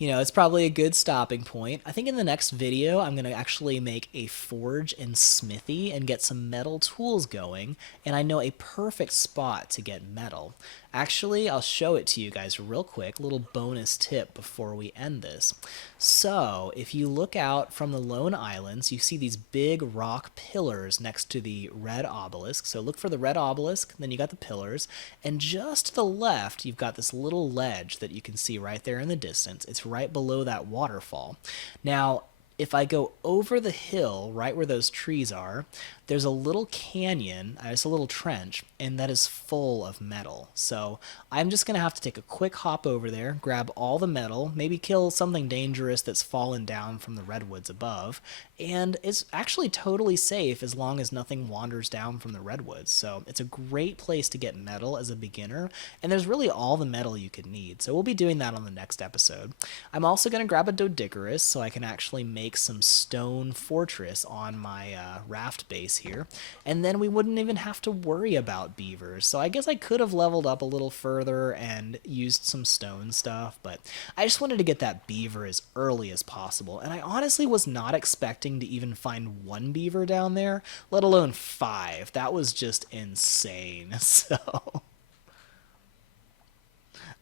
it's probably a good stopping point. I think in the next video, I'm going to actually make a forge and smithy and get some metal tools going, and I know a perfect spot to get metal. Actually, I'll show it to you guys real quick, a little bonus tip before we end this. So, if you look out from the Lone Islands, you see these big rock pillars next to the red obelisk. So look for the red obelisk, then you got the pillars, and just to the left, you've got this little ledge that you can see right there in the distance. It's right below that waterfall. Now, if I go over the hill, right where those trees are, there's a little canyon, it's a little trench, and that is full of metal. So I'm just going to have to take a quick hop over there, grab all the metal, maybe kill something dangerous that's fallen down from the redwoods above, and it's actually totally safe as long as nothing wanders down from the redwoods. So it's a great place to get metal as a beginner, and there's really all the metal you could need. So we'll be doing that on the next episode. I'm also going to grab a Dodigerous so I can actually make some stone fortress on my raft base here, and then we wouldn't even have to worry about beavers. So I guess I could have leveled up a little further and used some stone stuff, but I just wanted to get that beaver as early as possible, and I honestly was not expecting to even find one beaver down there, let alone five. That was just insane. So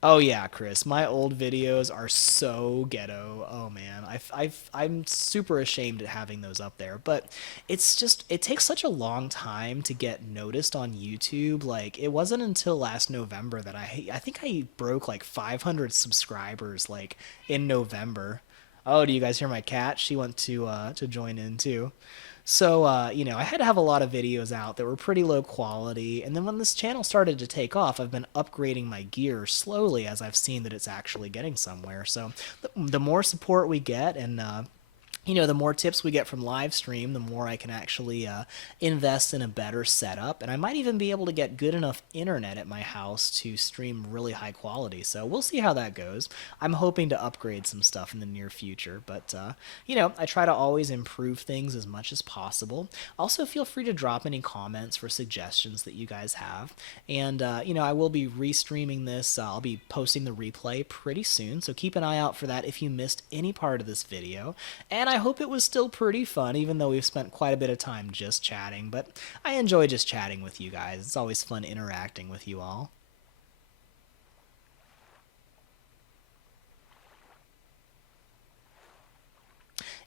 oh yeah, Chris, my old videos are so ghetto. Oh man, I'm super ashamed at having those up there, but it's just it takes such a long time to get noticed on YouTube. Like it wasn't until last November that I think I broke like 500 subscribers like in November. Oh, do you guys hear my cat? She went to join in too. So, I had to have a lot of videos out that were pretty low quality. And then when this channel started to take off, I've been upgrading my gear slowly as I've seen that it's actually getting somewhere. So, the more support we get and the more tips we get from live stream, the more I can actually invest in a better setup. And I might even be able to get good enough internet at my house to stream really high quality. So we'll see how that goes. I'm hoping to upgrade some stuff in the near future. But, I try to always improve things as much as possible. Also, feel free to drop any comments for suggestions that you guys have. And, I will be restreaming this. I'll be posting the replay pretty soon. So keep an eye out for that if you missed any part of this video. And I hope it was still pretty fun, even though we've spent quite a bit of time just chatting. But I enjoy just chatting with you guys. It's always fun interacting with you all.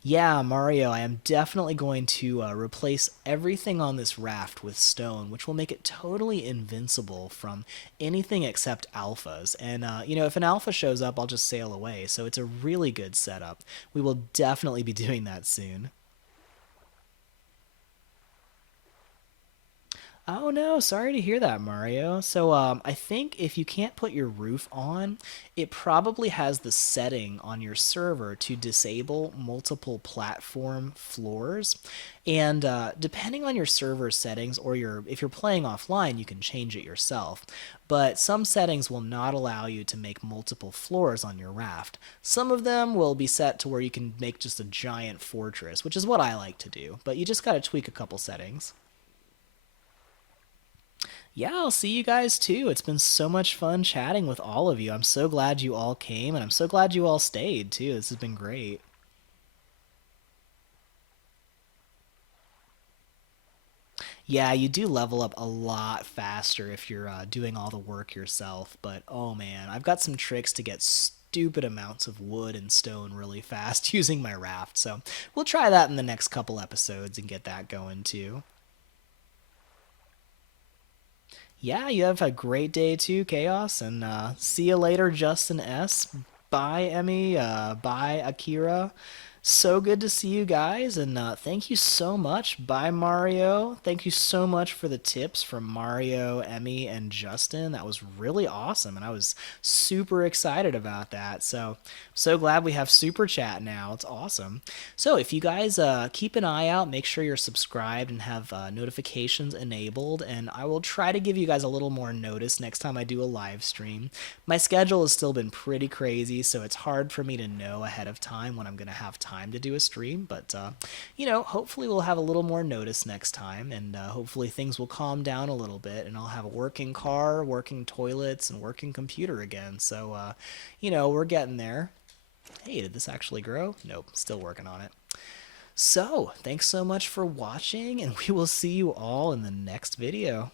Yeah, Mario, I am definitely going to replace everything on this raft with stone, which will make it totally invincible from anything except alphas. And, if an alpha shows up, I'll just sail away. So it's a really good setup. We will definitely be doing that soon. Oh no, sorry to hear that, Mario. So, I think if you can't put your roof on, it probably has the setting on your server to disable multiple platform floors. And depending on your server settings or if you're playing offline, you can change it yourself. But some settings will not allow you to make multiple floors on your raft. Some of them will be set to where you can make just a giant fortress, which is what I like to do. But you just got to tweak a couple settings. Yeah, I'll see you guys too. It's been so much fun chatting with all of you. I'm so glad you all came, and I'm so glad you all stayed too. This has been great. Yeah, you do level up a lot faster if you're doing all the work yourself. But oh man, I've got some tricks to get stupid amounts of wood and stone really fast using my raft. So we'll try that in the next couple episodes and get that going too. Yeah, you have a great day too, Chaos, and see you later, Justin S. Bye, Emmy. Bye, Akira. So good to see you guys, and thank you so much. Bye, Mario. Thank you so much for the tips from Mario, Emmy, and Justin. That was really awesome, and I was super excited about that. So glad we have Super Chat now. It's awesome. So if you guys keep an eye out, make sure you're subscribed and have notifications enabled, and I will try to give you guys a little more notice next time I do a live stream. My schedule has still been pretty crazy, so it's hard for me to know ahead of time when I'm going to have time to do a stream, but hopefully we'll have a little more notice next time, and hopefully things will calm down a little bit, and I'll have a working car, working toilets, and working computer again. So, we're getting there. Hey, did this actually grow? Nope, still working on it. So, thanks so much for watching, and we will see you all in the next video.